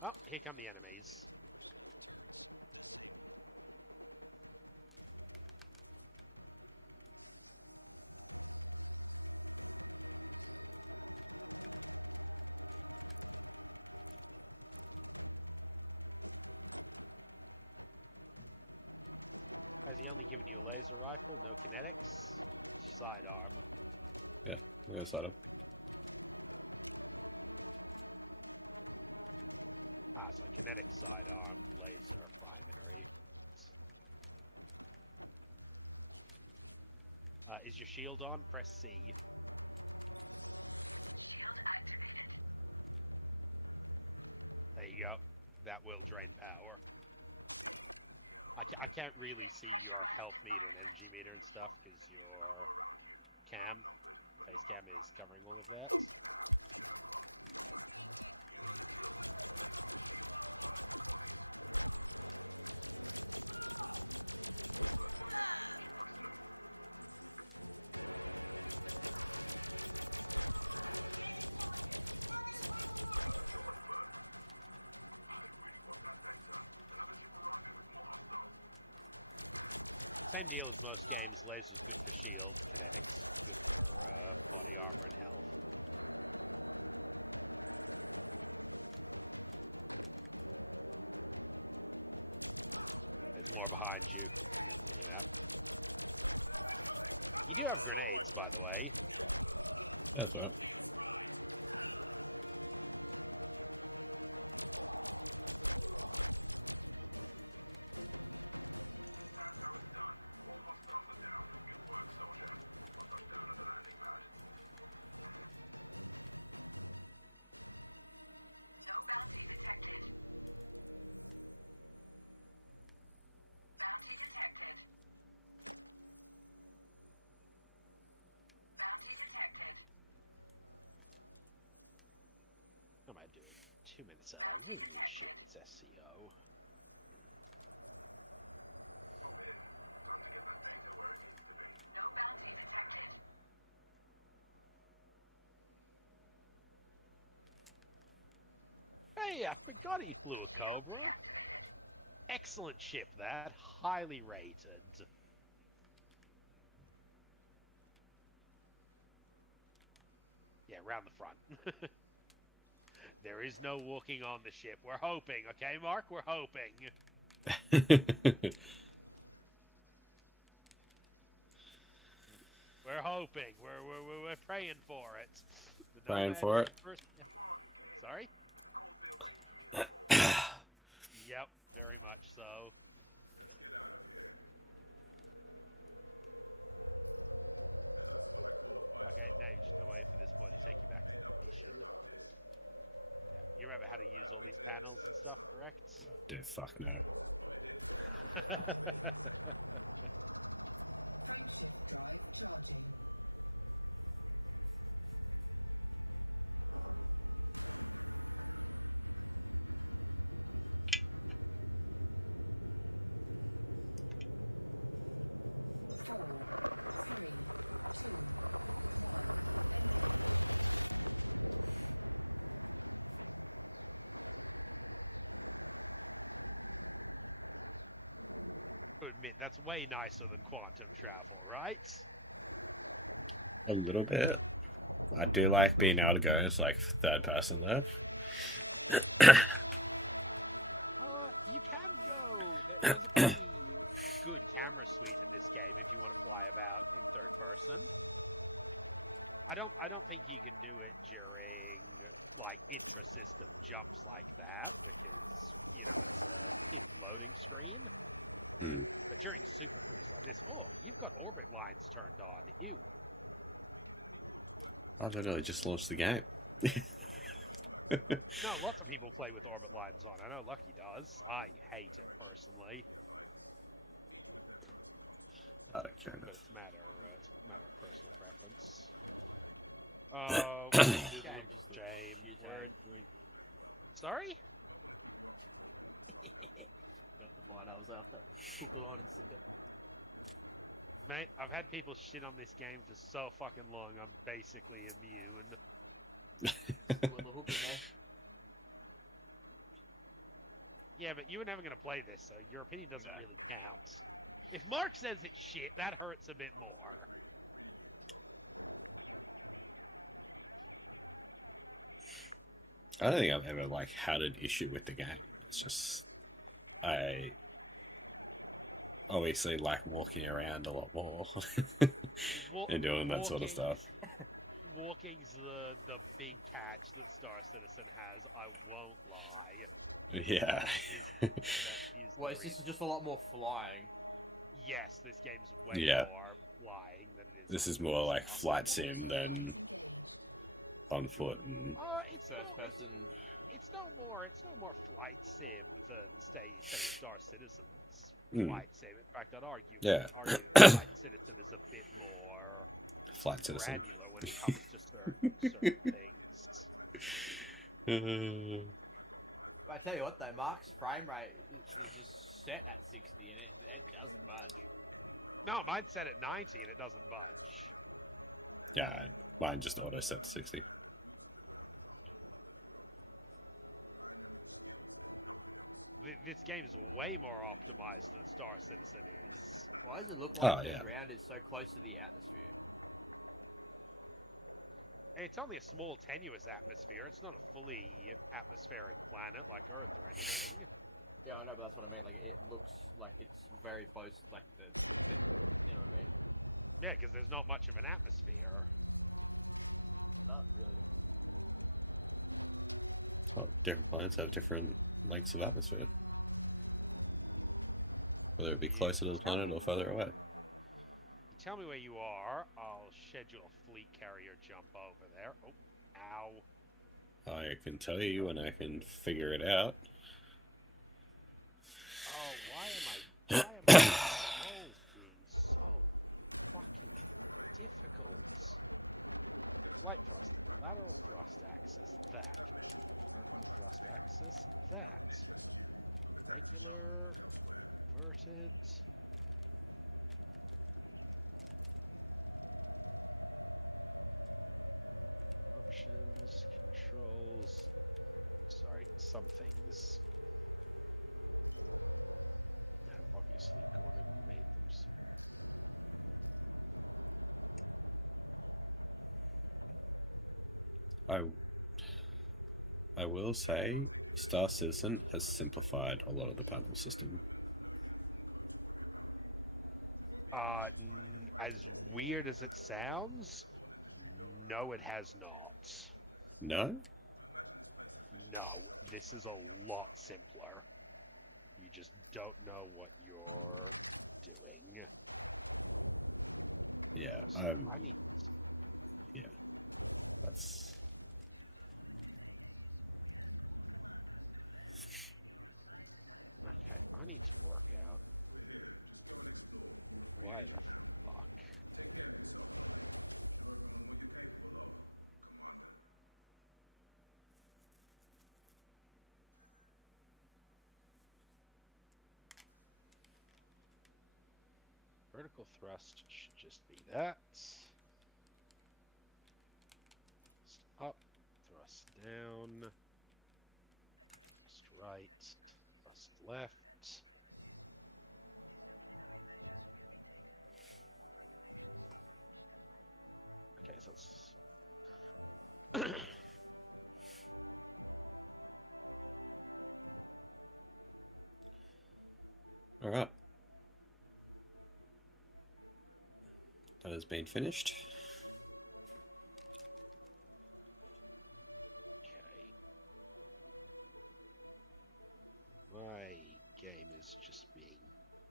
Oh, here come the enemies. Has he only given you a laser rifle? No kinetics? Sidearm. Yeah, we got side up. Ah, so kinetic sidearm, laser primary. Is your shield on? Press C. There you go. That will drain power. I can't really see your health meter and energy meter and stuff because your face cam is covering all of that. Same deal as most games. Laser's good for shields, kinetics good for body armor and health. There's more behind you in the mini-map. You do have grenades, by the way. That's right. do it 2 minutes out. I really need to shit this SEO. Hey, I forgot he flew a Cobra. Excellent ship, that. Highly rated. Yeah, round the front. There is no walking on the ship. We're hoping, okay, Mark? We're hoping. We're hoping. We're praying for it. The Praying Nomad for is it? the first... Sorry? Yep, very much so. Okay, now you just gotta wait for this boy to take you back to the station. Yeah, you remember how to use all these panels and stuff, correct? Dude, fuck no. To admit, that's way nicer than quantum travel, right? A little bit. I do like being able to go as like third person though. You can go. There's a pretty good camera suite in this game if you want to fly about in third person. I don't think you can do it during like intra-system jumps like that because it's a hidden loading screen. Hmm. But during super cruise like this, oh, you've got orbit lines turned on. Ew. I literally just launched the game. No, lots of people play with orbit lines on. I know Lucky does. I hate it personally. I don't care. But it's a matter of personal preference. Oh, James. Sorry? Got the bite I was after. Hook, line, and sinker. Mate, I've had people shit on this game for so fucking long, I'm basically immune. With the hook in there. Yeah, but you were never going to play this, so your opinion doesn't really count. If Mark says it's shit, that hurts a bit more. I don't think I've ever like had an issue with the game. It's just I obviously like walking around a lot more and doing that sort of stuff. Walking's the big catch that Star Citizen has, I won't lie. Yeah. That is Well, it's just a lot more flying. Yes, this game's way more flying than it is. This is more like flight sim than on foot and It's First person. It's no more flight sim than say Star Citizen's flight sim. In fact, I'd argue that Flight Citizen is a bit more Flight Citizen granular when it comes to certain things. But I tell you what though, Mark's frame rate is just set at 60 and it doesn't budge. No, mine's set at 90 and it doesn't budge. Yeah, mine just auto set to 60. This game is way more optimized than Star Citizen is. Why does it look like the yeah. ground is so close to the atmosphere? It's only a small, tenuous atmosphere. It's not a fully atmospheric planet like Earth or anything. Yeah, I know, but that's what I mean. Like, it looks like it's very close, like you know what I mean? Yeah, because there's not much of an atmosphere. Not really. Well, different planets have different lengths of atmosphere. Whether it be closer to the planet or further away. Tell me where you are. I'll schedule a fleet carrier jump over there. Oh, ow. I can tell you when I can figure it out. Oh, why am I being so fucking difficult? Light thrust, lateral thrust axis, that. Vertical thrust axis. That. Regular. Verted. Options. Controls. Sorry, some things have obviously gone and made them. I will say Star Citizen has simplified a lot of the panel system. As weird as it sounds, no, it has not. No? No, this is a lot simpler. You just don't know what you're doing. Yeah, Also, I need. that's... Okay, I need to work out why the fuck. Vertical thrust should just be that. Thrust up, thrust down, thrust right, thrust left. Okay, so it's Alright. That has been finished. okay. My game is just being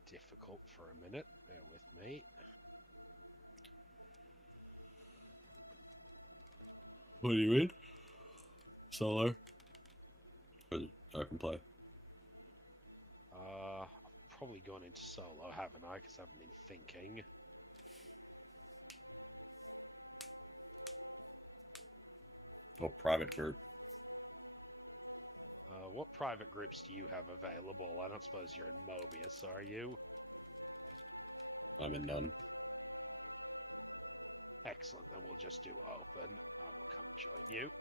difficult for a minute. Bear with me. What do you mean? Solo? Or open play? I've probably gone into solo, haven't I? Because I haven't been thinking. Or private group? What private groups do you have available? I don't suppose you're in Mobius, are you? I'm in none. Excellent, then we'll just do open. I will come join you.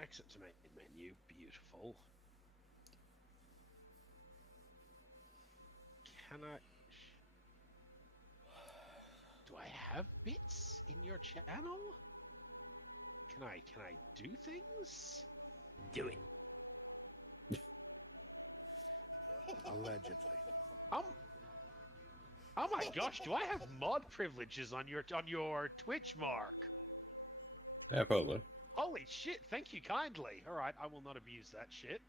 Exit to main menu, beautiful. Can I... Do I have bits in your channel? Can I do things? Do it. Allegedly. Oh my gosh, do I have mod privileges on your Twitch, Mark? Yeah, probably. Holy shit, thank you kindly. Alright, I will not abuse that shit.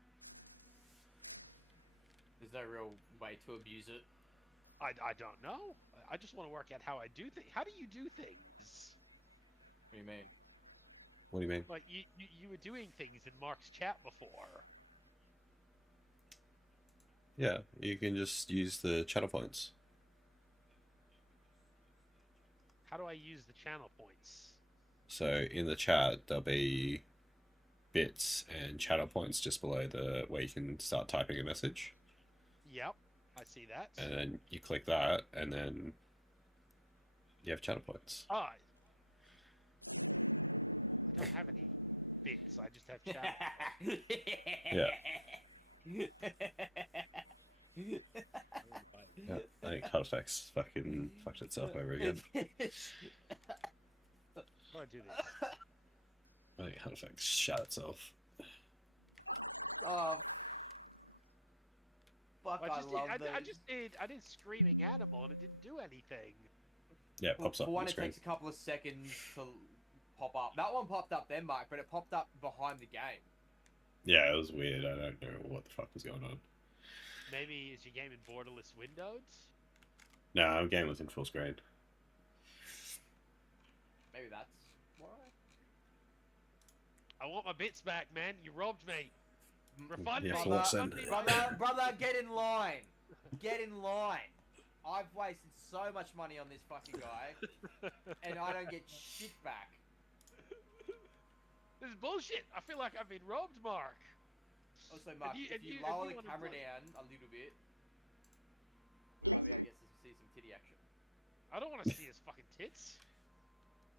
There's no real way to abuse it. I don't know. I just want to work out how I do things. How do you do things? What do you mean? What do you mean? Like, you were doing things in Mark's chat before. Yeah, you can just use the channel points. How do I use the channel points? So in the chat, there'll be bits and channel points just below the where you can start typing a message. Yep, I see that. And then you click that, and then you have channel points. Oh, I don't have any bits. I just have channel. Yeah. Yeah, I think HUDFX fucking fucked itself over again. How do I do this? I think HUDFX shot itself. Oh, fuck! I love those. I did screaming animal and it didn't do anything. Yeah, it pops For up on one, the it screen. takes a couple of seconds to pop up. That one popped up then, Mark, but it popped up behind the game. Yeah, it was weird. I don't know what the fuck was going on. Maybe is your game in borderless windowed? No, our game was in full screen. Maybe that's why. I want my bits back, man. You robbed me. Refund Yeah, me. for what Refund sen? me my- Brother, get in line. Get in line. I've wasted so much money on this fucking guy, and I don't get shit back. This is bullshit. I feel like I've been robbed, Mark. Also, Mark, you- if and you you- and lower you the wanna camera play. down a little bit, we might be able to get to see some titty action. I don't want to see his fucking tits.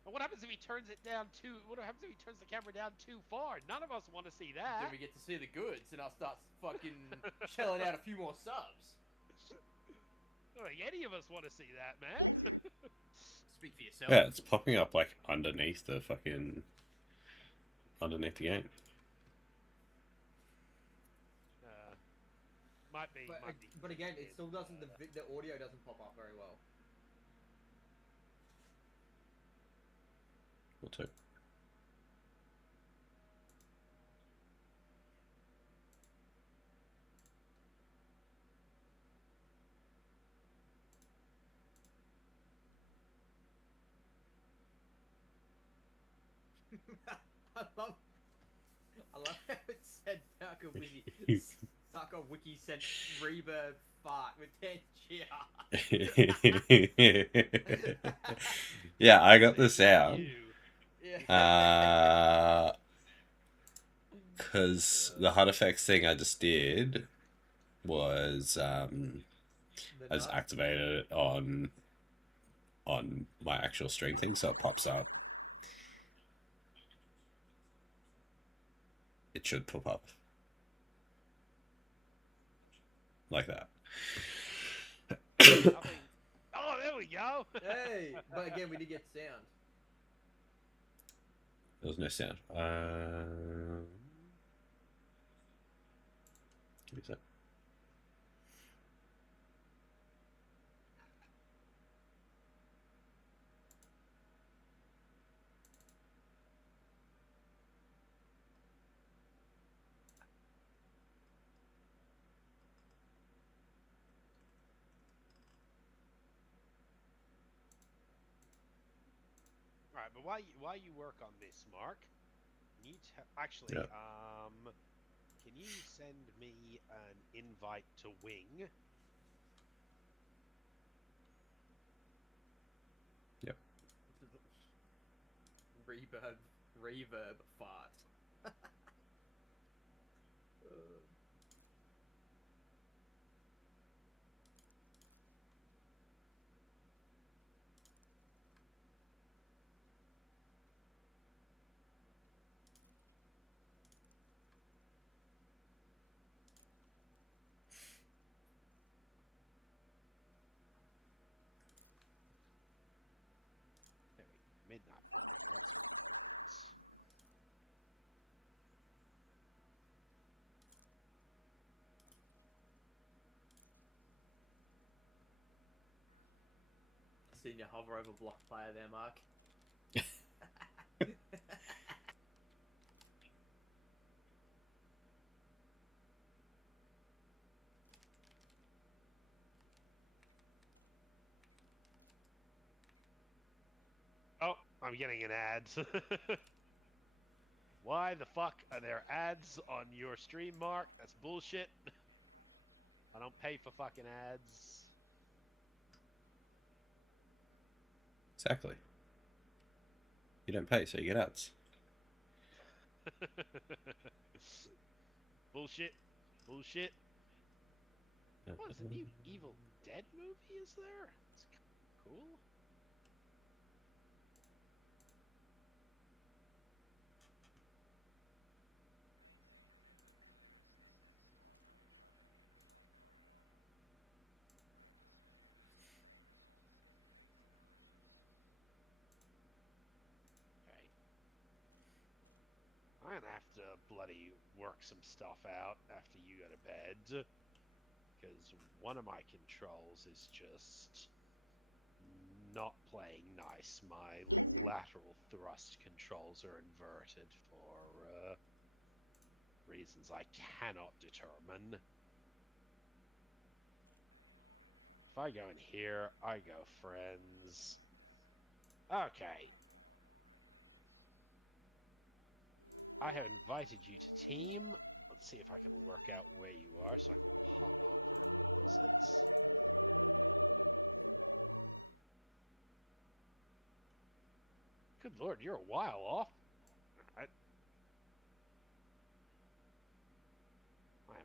And what happens if he turns it down too? What happens if he turns the camera down too far? None of us want to see that. Then we get to see the goods, and I'll start fucking shelling out a few more subs. I don't think any of us want to see that, man. Speak for yourself. Yeah, it's popping up like underneath the game. Might be. But again, it still doesn't. The audio doesn't pop up very well. Or two. I love how it said Sucker Wiki sent Reverb fart with Tangia. Yeah, I got the sound. Yeah. Because the HUDFX thing I just did was I just activated it on my actual string thing, so it pops up. It should pop up like that. Oh, there we go. Hey, but again, we did get sound. There was no sound. Give me a sec. Right, but while you work on this, Mark, can you actually Yeah. can you send me an invite to Wing? Yep. Reverb fart. Midnight Black. That's Seen you hover over block player there, Mark. Oh, I'm getting an ad. Why the fuck are there ads on your stream, Mark? That's bullshit. I don't pay for fucking ads. Exactly. You don't pay, so you get ads. Bullshit. Bullshit. Yeah. What is a new Evil Dead movie? Is there? It's cool. Okay. I'm gonna have to bloody work some stuff out after you go to bed. Because one of my controls is just not playing nice. My lateral thrust controls are inverted for reasons I cannot determine. If I go in here, I go friends. Okay. I have invited you to team. Let's see if I can work out where you are so I can pop over and visits. Good lord, you're a while off. I'm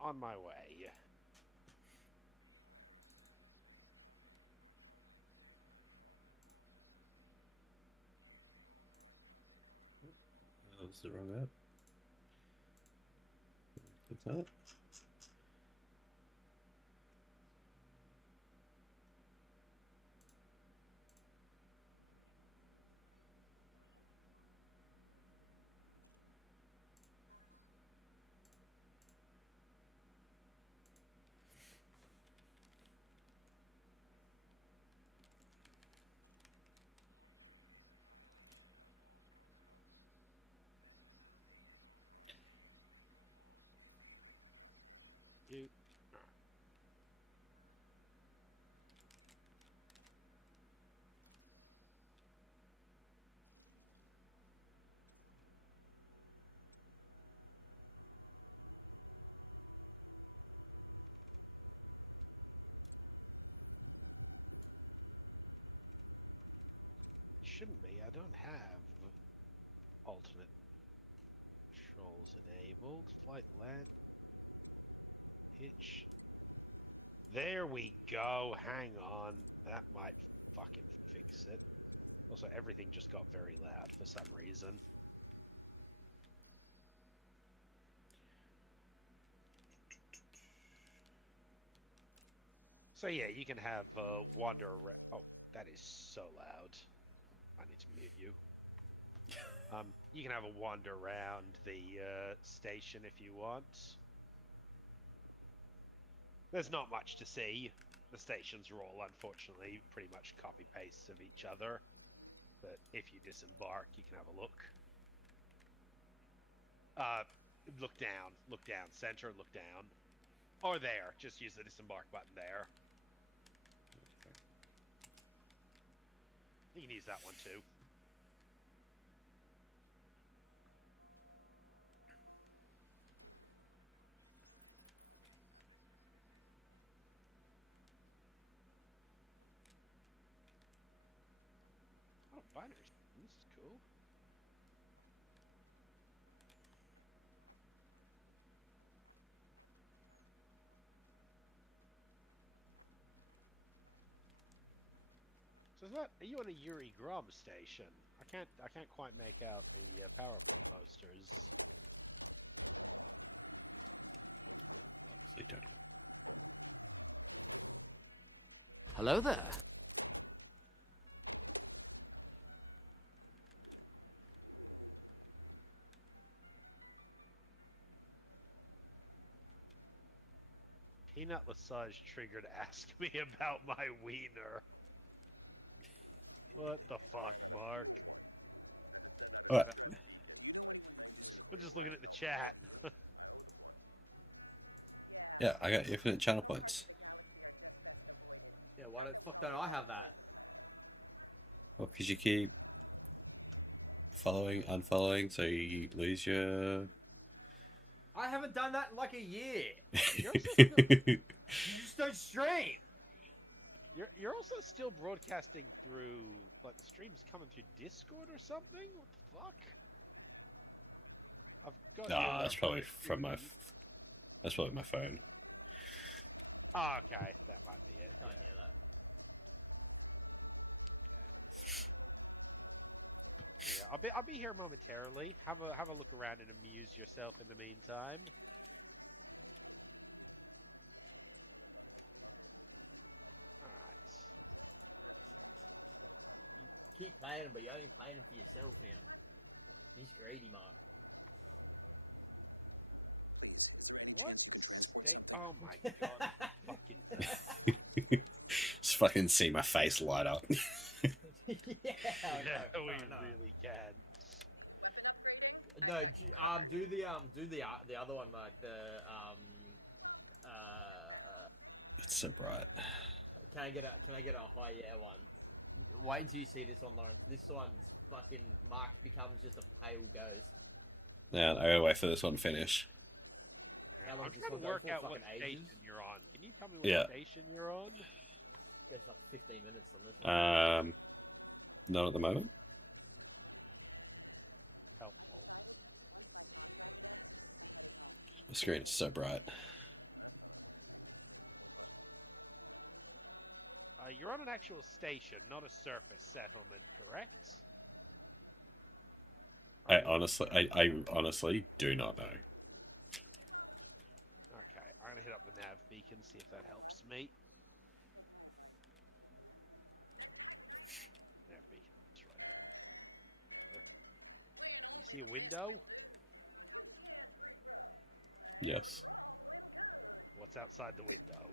on my way. That was the wrong app. What's that? You. Shouldn't be. I don't have alternate controls enabled. Flight land. Hitch. There we go. Hang on. That might fucking fix it. Also, everything just got very loud for some reason. So yeah, you can have wander around. Oh, that is so loud. I need to mute you. You can have a wander around the station if you want. There's not much to see. The stations are all, unfortunately, pretty much copy-pastes of each other. But if you disembark, you can have a look. Look down, center, look down. Or there, just use the disembark button there. You can use that one too. Oh, binary. This is cool. So is that, are you on a Yuri Grom station? I can't quite make out the power play posters. Honestly, don't know. Hello there. Peanut Massage triggered ask me about my wiener. What the fuck, Mark? What? I'm just looking at the chat. Yeah, I got infinite channel points. Yeah, why the fuck don't I have that? Well, because you keep following, unfollowing, so you lose your... I haven't done that in like a year. You're also still, You just don't stream. you're also still broadcasting through, like, the stream's coming through Discord or something? What the fuck? I've got Nah, that's probably from my... That's probably my phone. Oh, okay, that might be it. Can't Yeah. hear that. Yeah, I'll be here momentarily. Have a look around and amuse yourself in the meantime. Alright. You keep playing them, but you're only playing them for yourself now. He's greedy, Mark. What state? Oh my god! Fuck is that? Just fucking see my face light up. yeah, Yeah, I we know. really can. No, do the other one, like the It's so bright. Can I get a high air one? Wait until you see this one, Lawrence. This one's fucking Mark becomes just a pale ghost. Yeah, I gotta wait for this one to finish. How long I'm This trying to will go work for out what fucking ages. station you're on. Can you tell me what Yeah. station you're on? Goes like 15 minutes on this one. Not at the moment. Helpful. The screen is so bright. You're on an actual station, not a surface settlement, correct? I honestly do not know. Okay, I'm gonna hit up the nav beacon, see if that helps me. Nav beacon, it's right there. You see a window? Yes. What's outside the window?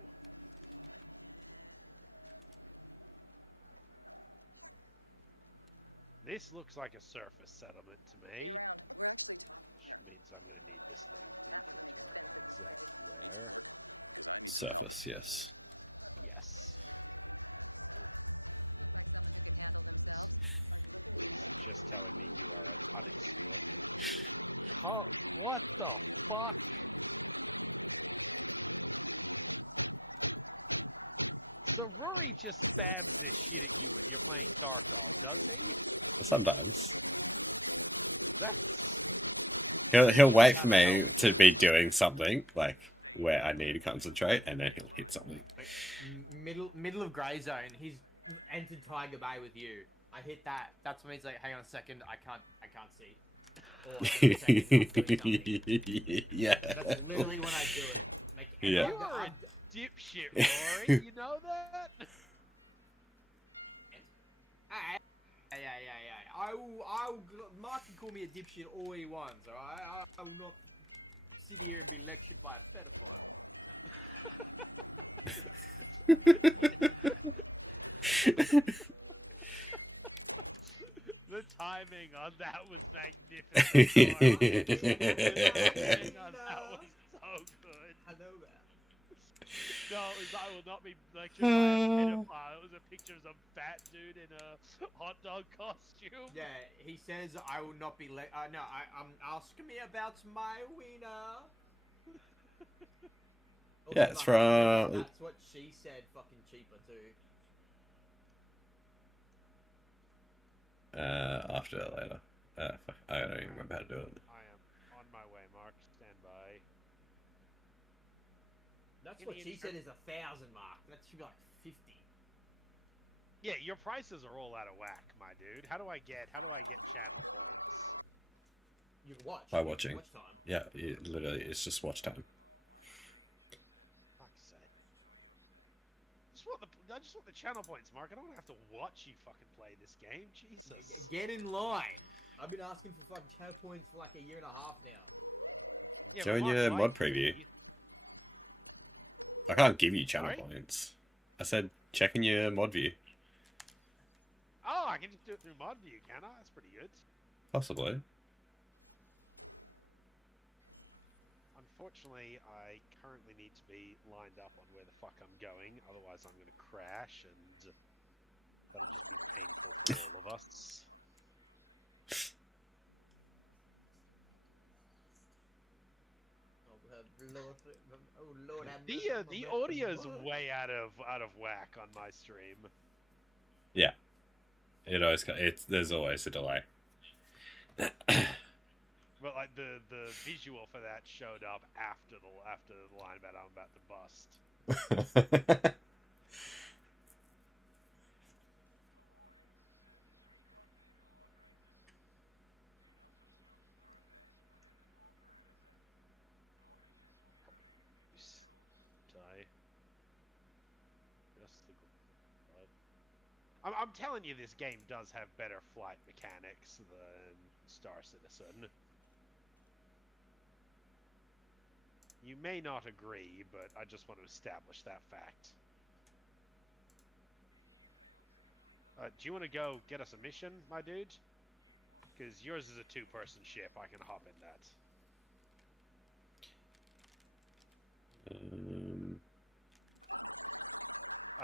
This looks like a surface settlement to me. Which means I'm going to need this nav beacon to work out exactly where. Surface, yes. Yes. It's just telling me you are at unexplored. Huh? What the fuck? So Rory just spams this shit at you when you're playing Tarkov, does he? Sometimes. That's... He'll wait for me to be doing something, like, where I need to concentrate, and then he'll hit something. Like, middle of grey zone. He's entered Tiger Bay with you. I hit that. That's when he's like, hang on a second, I can't see. Or hang on a second, I'm doing something. Yeah. That's literally when I do it. Like, Yeah. You are a dipshit, Rory. You know that? Yeah. Mark can call me a dipshit all he wants, alright? I will not sit here and be lectured by a pedophile. The timing on that was magnificent. Rory. The timing on that was so good. I know that. No, it was, I will not be lectured by a pedophile. It was a picture of some fat dude in a hot dog costume. Yeah, he says I will not be ask me about my wiener. Yeah, it's from... That's what she said, fucking cheaper too. After that later. Fuck, I don't even remember how to do it. I am on my way, Mark. Stand by. That's Give what me she an- said is 1,000 mark. That should be like 50. Yeah, your prices are all out of whack, my dude. How do I get channel points? You can watch. By watching. Watch time. Yeah, literally, it's just watch time. Fuck's sake. I just want the channel points, Mark. I don't want to have to watch you fucking play this game. Jesus. Get in line. I've been asking for fucking channel points for like a year and a half now. Yeah, Show but in Mark your likes mod it. preview. I can't give you channel Sorry? points. I said check in your mod view. Oh, I can just do it through mod view, can I? That's pretty good. Possibly. Unfortunately, I currently need to be lined up on where the fuck I'm going, otherwise I'm going to crash, and that'll just be painful for all of us. Oh Lord, have mercy on my The back. audio's way out of whack on my stream. Yeah. It always there's always a delay. But like the visual for that showed up after the line that I'm about to bust. I'm telling you, this game does have better flight mechanics than Star Citizen. You may not agree, but I just want to establish that fact. Do you want to go get us a mission, my dude? Because yours is a two-person ship. I can hop in that.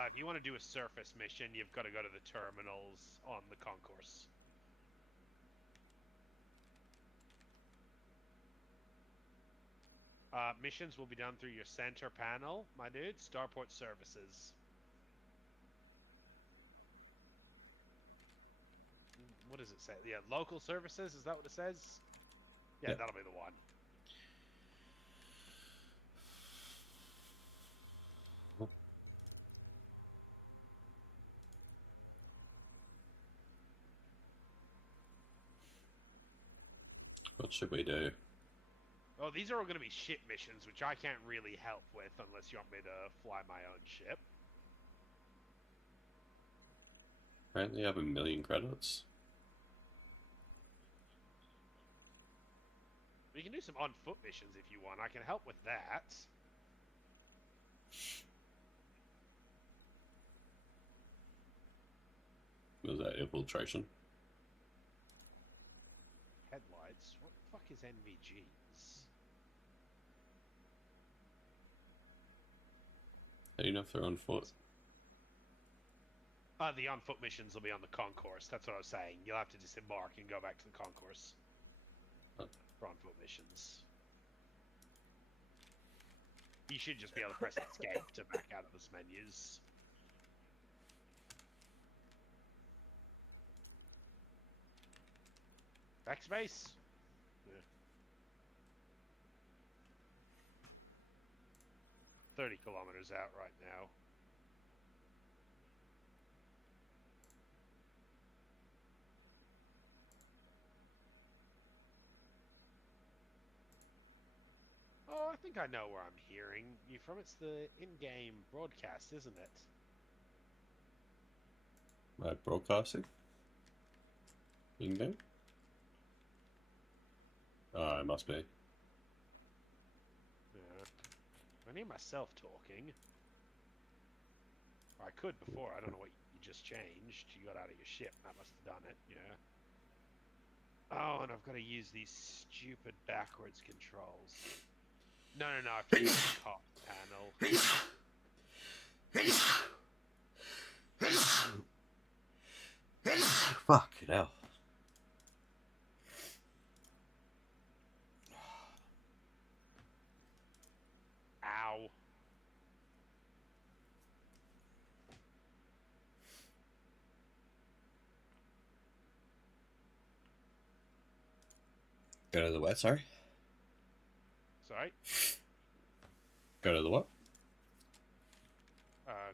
If you want to do a surface mission, you've got to go to the terminals on the concourse. Missions will be done through your center panel, my dude. Starport services. What does it say? Yeah, local services. Is that what it says? Yeah, Yeah. that'll be the one. What should we do? Oh, these are all going to be ship missions, which I can't really help with unless you want me to fly my own ship. Apparently I have 1,000,000 credits. We can do some on-foot missions if you want. I can help with that. Was that infiltration? Headlights? What the fuck is NVGs? How do you know if they're on foot? The on-foot missions will be on the concourse. That's what I was saying. You'll have to disembark and go back to the concourse for on-foot missions. You should just be able to press escape to back out of those menus. Backspace? Yeah. 30 kilometers out right now. Oh, I think I know where I'm hearing you from. It's the in-game broadcast, isn't it? Right, broadcasting? In-game? It must be. Yeah. I hear myself talking. Or I could before. I don't know what you just changed. You got out of your ship. That must have done it. Yeah. Oh, and I've got to use these stupid backwards controls. No. I can use the cop panel. Fuck it hell. Ow. Go to the what, sorry? Sorry? Go to the what?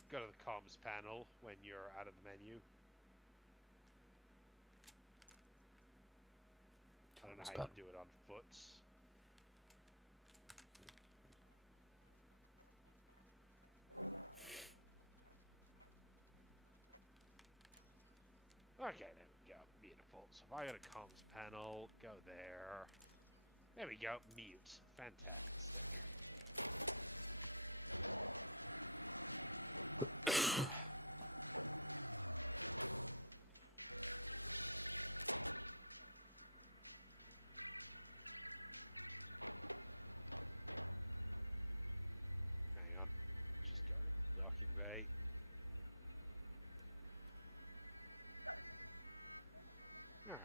Go to the comms panel when you're out of the menu. I don't know how you do it on foot. Okay, there we go. Beautiful. So if I got a comms panel, go there. There we go. Mute. Fantastic. Hang on. Just go to docking bay. Alright.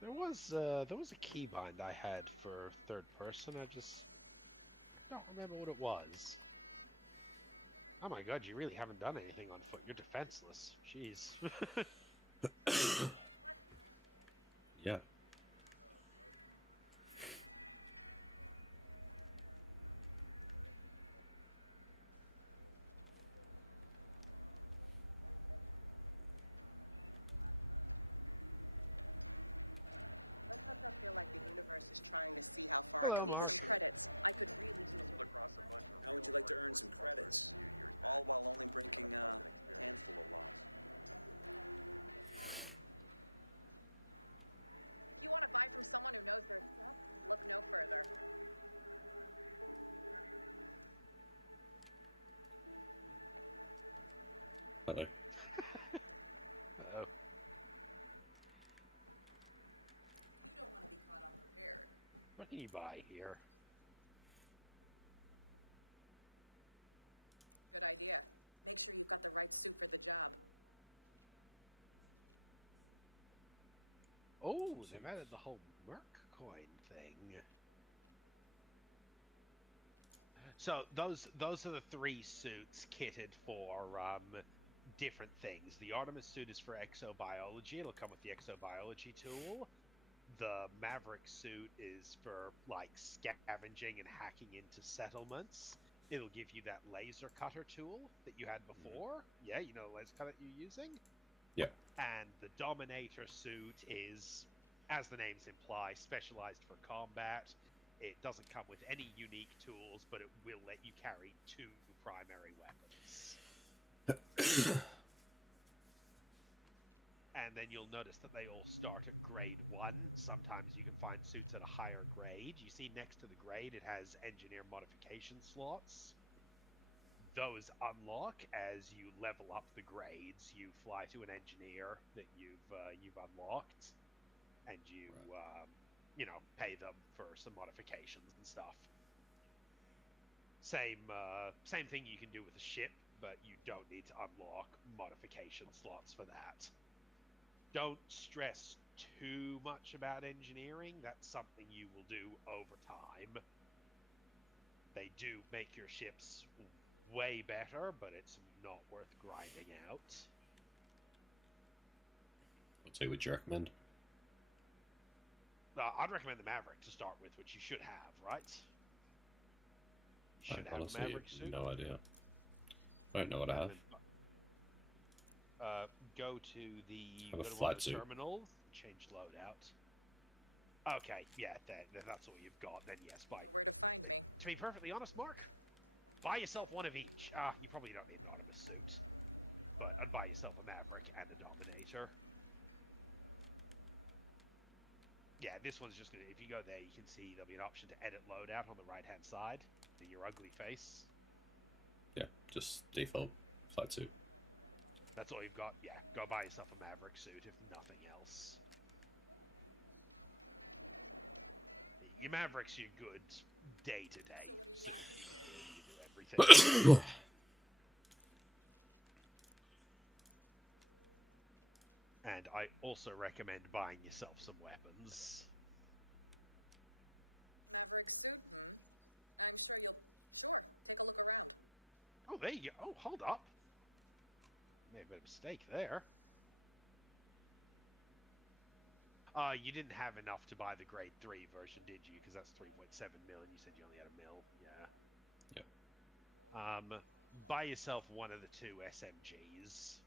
There was a keybind I had for third person. I just don't remember what it was. Oh my god, you really haven't done anything on foot. You're defenseless. Jeez. Yeah. Hello, Mark. Hello. Uh-oh. What can you buy here? Oh, they've added the whole Merc coin thing. So those are the 3 suits kitted for different things. The Artemis suit is for exobiology. It'll come with the exobiology tool. The Maverick suit is for like scavenging and hacking into settlements. It'll give you that laser cutter tool that you had before. Yeah, you know the laser cutter you're using? Yeah. And the Dominator suit is, as the names imply, specialized for combat. It doesn't come with any unique tools, but it will let you carry 2 primary weapons. And then you'll notice that they all start at grade 1. Sometimes you can find suits at a higher grade. You see next to the grade it has engineer modification slots. Those unlock as you level up the grades. You fly to an engineer that you've unlocked, and you pay them for some modifications and stuff. Same thing you can do with a ship, but you don't need to unlock modification slots for that. Don't stress too much about engineering. That's something you will do over time. They do make your ships way better, but it's not worth grinding out. What suit would you recommend? I'd recommend the Maverick to start with, which you should have, right? You should have a Honestly, Maverick suit. no idea. I don't know what I have. Go to the I have a go to one flight of the suit. terminals, change loadout. Okay, yeah, that's all you've got. Then yes, to be perfectly honest, Mark, buy yourself one of each. You probably don't need an Artemis suit, but I'd buy yourself a Maverick and a Dominator. Yeah, this one's just gonna. If you go there, you can see there'll be an option to edit loadout on the right-hand side. Your ugly face. Yeah, just default flight suit. That's all you've got? Yeah, go buy yourself a Maverick suit, if nothing else. Your Maverick's your good day-to-day suit. You can do everything. And I also recommend buying yourself some weapons. Oh, there you go. Oh, hold up. May have been a mistake there. You didn't have enough to buy the grade 3 version, did you? Because that's 3.7 mil, and you said you only had a mil. Yeah. Yeah. Buy yourself one of the 2 SMGs.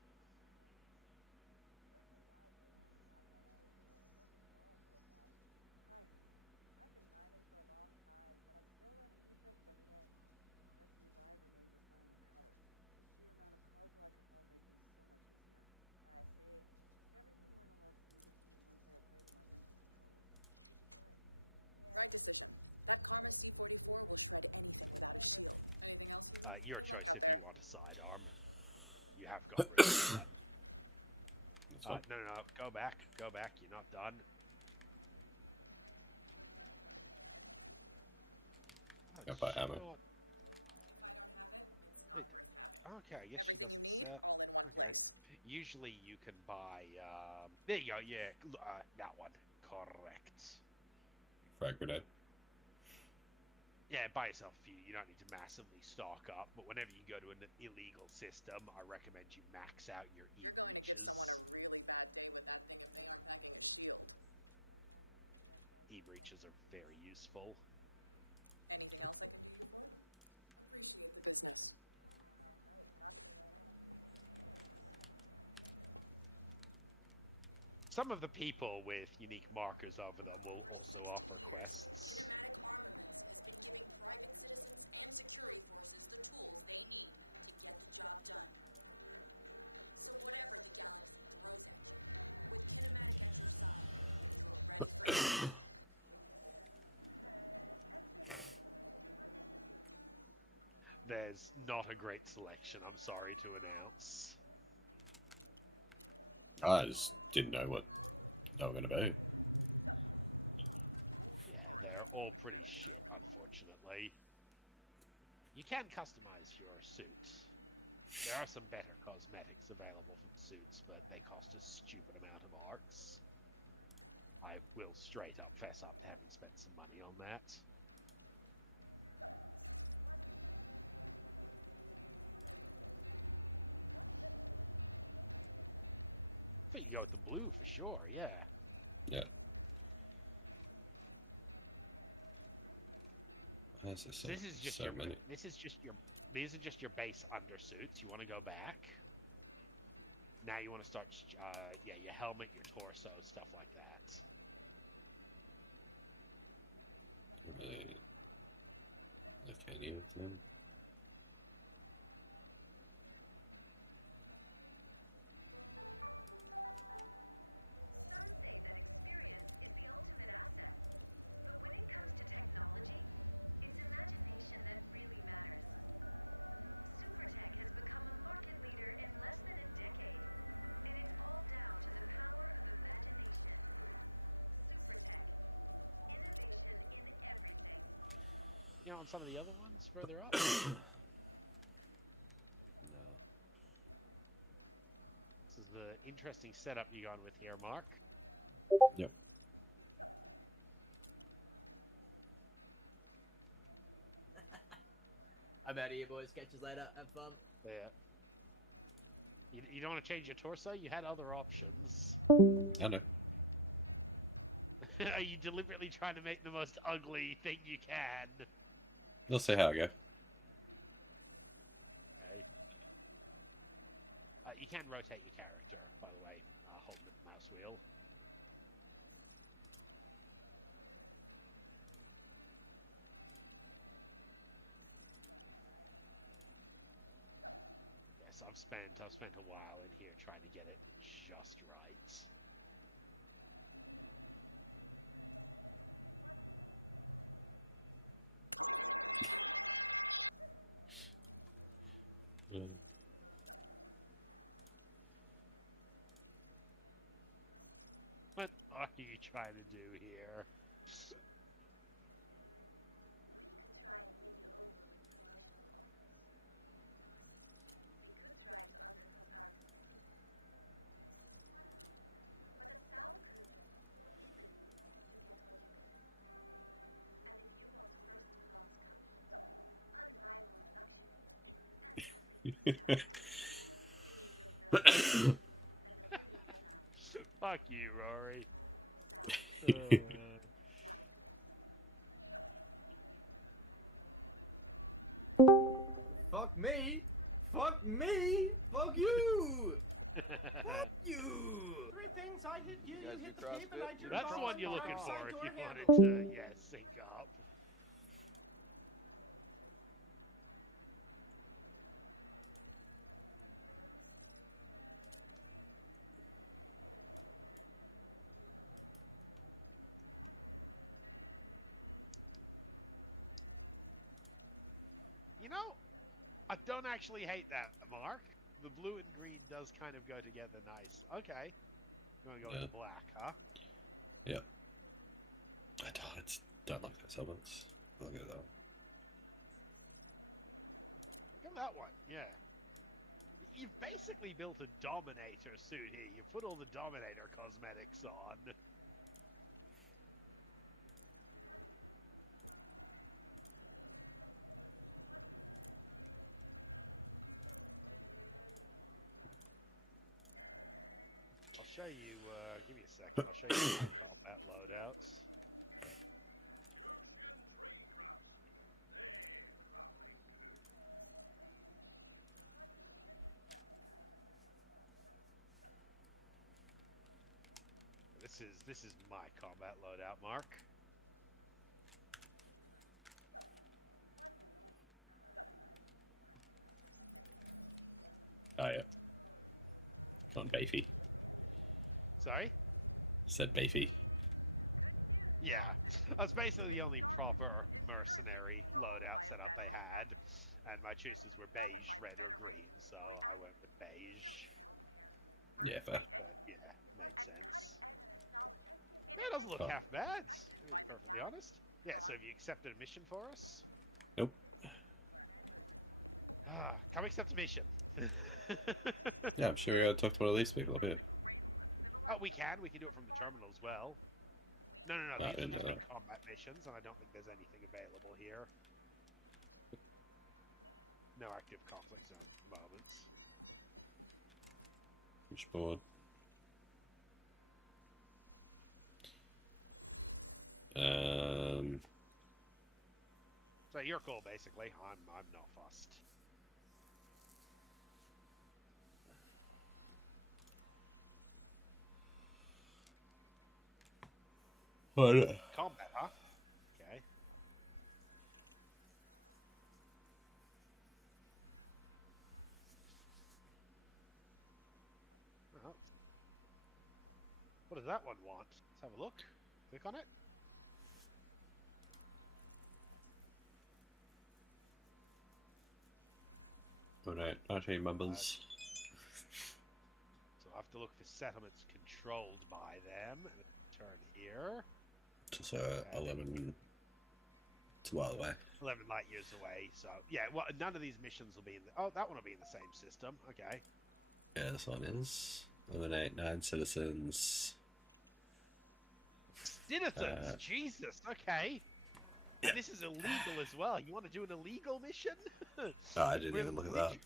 Your choice if you want a sidearm. You have got rid of that. No. Go back. You're not done. Got by ammo. Okay, I guess she doesn't sell. Okay. Usually you can buy. There you go. Yeah, that one. Correct. Frag grenade. Yeah, buy yourself a few. You don't need to massively stock up, but whenever you go to an illegal system, I recommend you max out your e-breaches. E-breaches are very useful. Some of the people with unique markers over them will also offer quests. There's not a great selection, I'm sorry to announce. I just didn't know what they were going to be. Yeah, they're all pretty shit, unfortunately. You can customize your suit. There are some better cosmetics available from suits, but they cost a stupid amount of arcs. I will straight up fess up to having spent some money on that. I think you go with the blue for sure, yeah. Yeah. Why is there So this is just so your many? these are just your base undersuits. You want to go back. Now you want to start yeah, your helmet, your torso, stuff like that. Really like any of them? You know, on some of the other ones further up. No. This is the interesting setup you gone with here, Mark. Yep. I'm out of here, boys. Catch you later. Have fun. Yeah. You don't want to change your torso? You had other options. I know. Are you deliberately trying to make the most ugly thing you can? We'll see how I go. Okay. You can rotate your character, by the way, holding the mouse wheel. Yes, I've spent a while in here trying to get it just right. What are you trying to do here? Fuck you, Rory. Fuck me. Fuck me. Fuck you. Fuck you. Three things I hit you, you hit the do pavement, I CrossFit? jerked That's the off one on you're the looking outside for if door you handle. wanted to, yeah, sync up. You know, I don't actually hate that, Mark. The blue and green does kind of go together nice. Okay. You want to go Yeah. with the black, huh? Yep. I don't like those helmets. I'll go that one. Go that one, yeah. You've basically built a Dominator suit here. You put all the Dominator cosmetics on. I'll show you, give me a second, I'll show you my combat loadouts. This is my combat loadout, Mark. Oh yeah. Come on, Beefy. Sorry? Said Beefy. Yeah, that's basically the only proper mercenary loadout setup they had, and my choices were beige, red, or green, so I went with beige. Yeah, fair. But yeah, made sense. Yeah, it doesn't look Cool. half bad, to be perfectly honest. Yeah, so have you accepted a mission for us? Nope. Come accept a mission. Yeah, I'm sure we gotta talk to one of these people up here. Oh, we can do it from the terminal as well. No, No, these will into just be that. combat missions, and I don't think there's anything available here. No active conflict zone at the moment. Which board? So your call, basically. I'm not fussed. What? Combat, huh? Okay. Well, what does that one want? Let's have a look. Click on it. Alright, 19 members. So I have to look for settlements controlled by them, and turn here. So 11. It's a while away. 11 light years away. So yeah, well, none of these missions will be in the. Oh, that one will be in the same system. Okay. Yeah, this one is. Eliminate 9 citizens. Citizens, Jesus. Okay. Yeah. And this is illegal as well. You want to do an illegal mission? Oh, I didn't even look at that.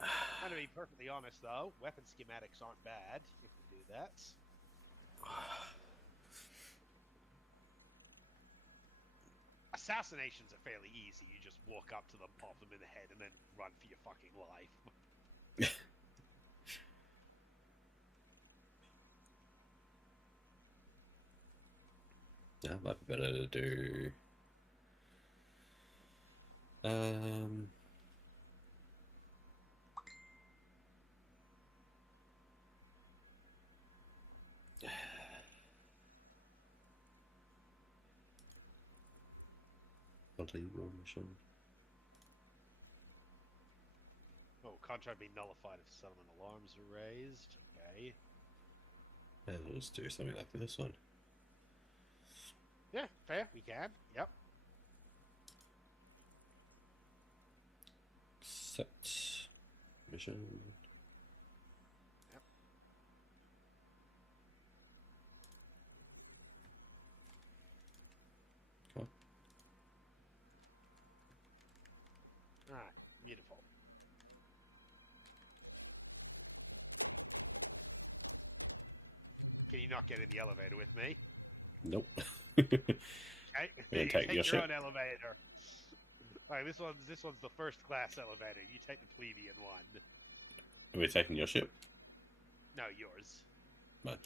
I'm going to be perfectly honest, though. Weapon schematics aren't bad if we do that. Assassinations are fairly easy. You just walk up to them, pop them in the head, and then run for your fucking life. Yeah, might be better to do. Illegal mission. Oh, contract being nullified if settlement alarms are raised. Okay. Yeah, we'll just do something like this one. Yeah, fair. We can. Yep. Set mission. Yep. Okay. Alright, beautiful. Can you not get in the elevator with me? Nope. Okay. We're gonna You take your your ship. own elevator. Alright, this one's the first class elevator. You take the plebeian one. Are we taking your ship? No, yours. No.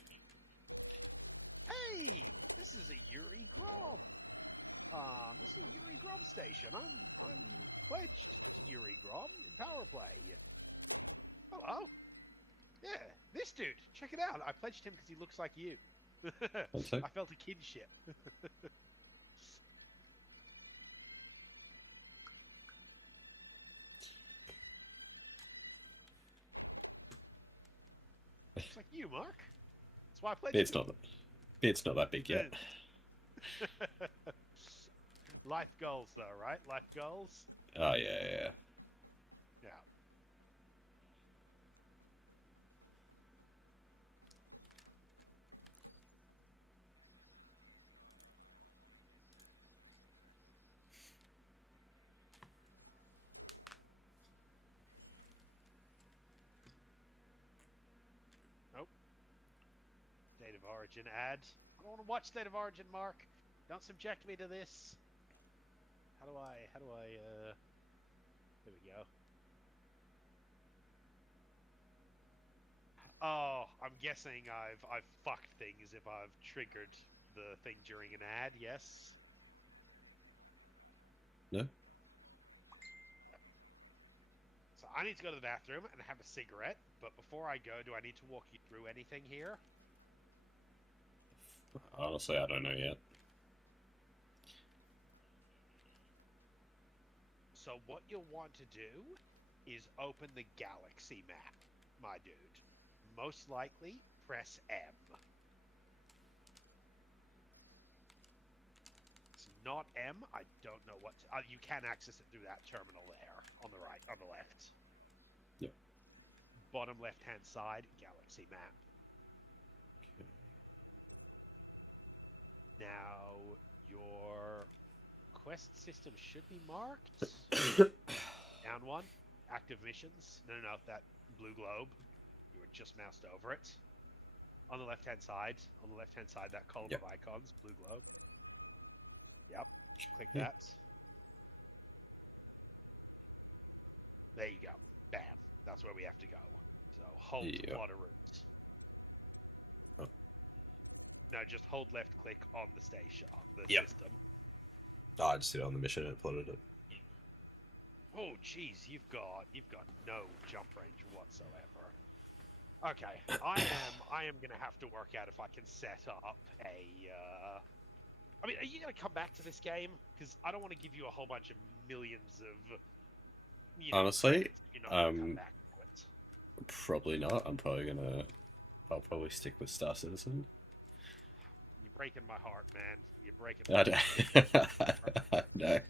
Hey, this is a Yuri Grom. This is Yuri Grom station. I'm pledged to Yuri Grom in power play. Hello. Yeah, this dude. Check it out. I pledged him because he looks like you. One sec. I felt a kinship. Looks like you, Mark. That's why I pledged It's him. not. It's not that big yet. Life goals, though, right? Life goals? Oh yeah. Yeah. Nope. State of Origin ad. I don't want to watch State of Origin, Mark. Don't subject me to this. How do I, there we go. Oh, I'm guessing I've fucked things if I've triggered the thing during an ad, yes? No. So I need to go to the bathroom and have a cigarette, but before I go, do I need to walk you through anything here? Honestly, I don't know yet. So what you'll want to do is open the galaxy map, my dude. Most likely, press M. It's not M. I don't know what... you can access it through that terminal there, on the right, on the left. Yep. Bottom left-hand side, galaxy map. Okay. Now, your quest system should be marked. Down one. Active missions. No, that blue globe. You were just moused over it. On the left-hand side, that column of icons, blue globe. Yep. Click that. There you go. Bam. That's where we have to go. So hold to plot a route. Oh. No, just hold left click on the station, on the system. Oh, I just did it on the mission and plotted it. Oh, jeez, you've got no jump range whatsoever. Okay, I am gonna have to work out if I can set up a. I mean, are you gonna come back to this game? Because I don't want to give you a whole bunch of millions of. Honestly, you're not gonna come back to it. Probably not. I'll probably stick with Star Citizen. You're breaking my heart, man. You're breaking my heart. No.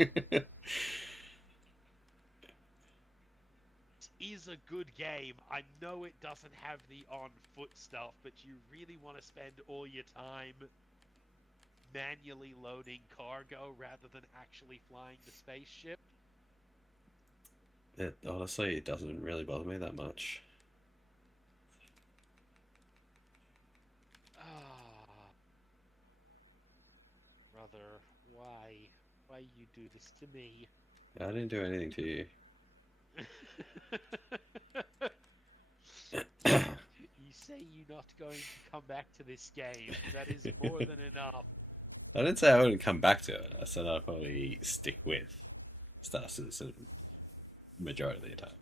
It is a good game. I know it doesn't have the on-foot stuff, but you really want to spend all your time manually loading cargo rather than actually flying the spaceship? Honestly, it doesn't really bother me that much. Brother, why? Why you do this to me? I didn't do anything to you. You say you're not going to come back to this game. That is more than enough. I didn't say I wouldn't come back to it. I said I'd probably stick with Star Citizen majority of the time.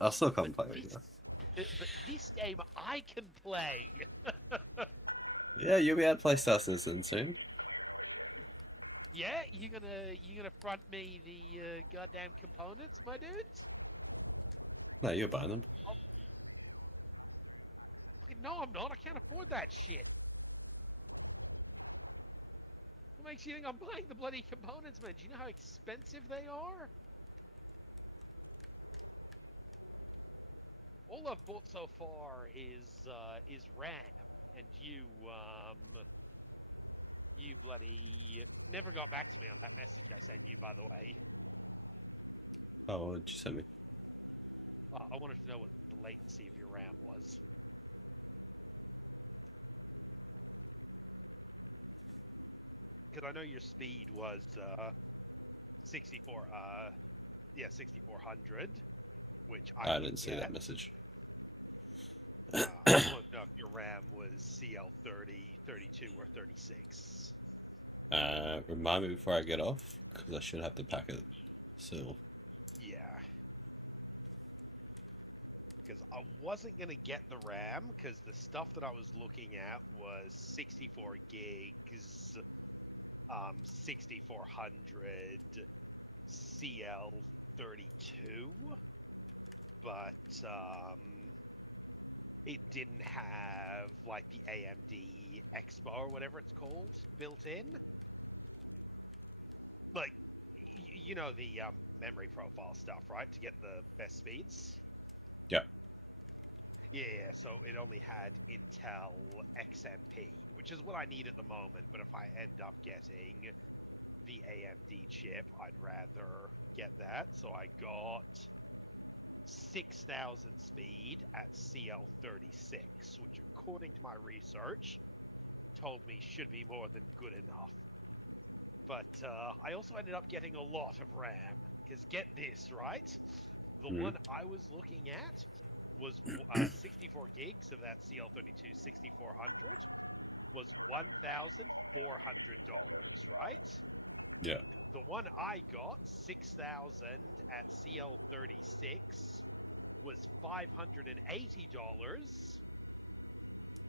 I'll still come play with you. But this game I can play. Yeah, you'll be able to play Star Citizen soon. Yeah, you gonna front me the goddamn components, my dudes? No, you're buying them. No, I'm not. I can't afford that shit. What makes you think I'm buying the bloody components, man? Do you know how expensive they are? All I've bought so far is RAM, and you bloody never got back to me on that message I sent you, by the way. Oh, what did you send me? I wanted to know what the latency of your RAM was. Because I know your speed was 6400, which I didn't see that message. I want to know if your RAM was CL30, 32, or 36. Remind me before I get off, because I should have the packet still. Yeah. Because I wasn't going to get the RAM, because the stuff that I was looking at was 64 gigs, 6400, CL32, but it didn't have like the AMD Expo or whatever it's called built in. Like, you know the memory profile stuff, right? To get the best speeds. Yeah. Yeah, so it only had Intel XMP, which is what I need at the moment, but if I end up getting the AMD chip, I'd rather get that. So I got 6,000 speed at CL36, which according to my research, told me should be more than good enough. But I also ended up getting a lot of RAM, because get this, right? The one I was looking at was 64 gigs of that CL32 6400 was $1,400, right? Yeah. The one I got, 6,000 at CL36, was $580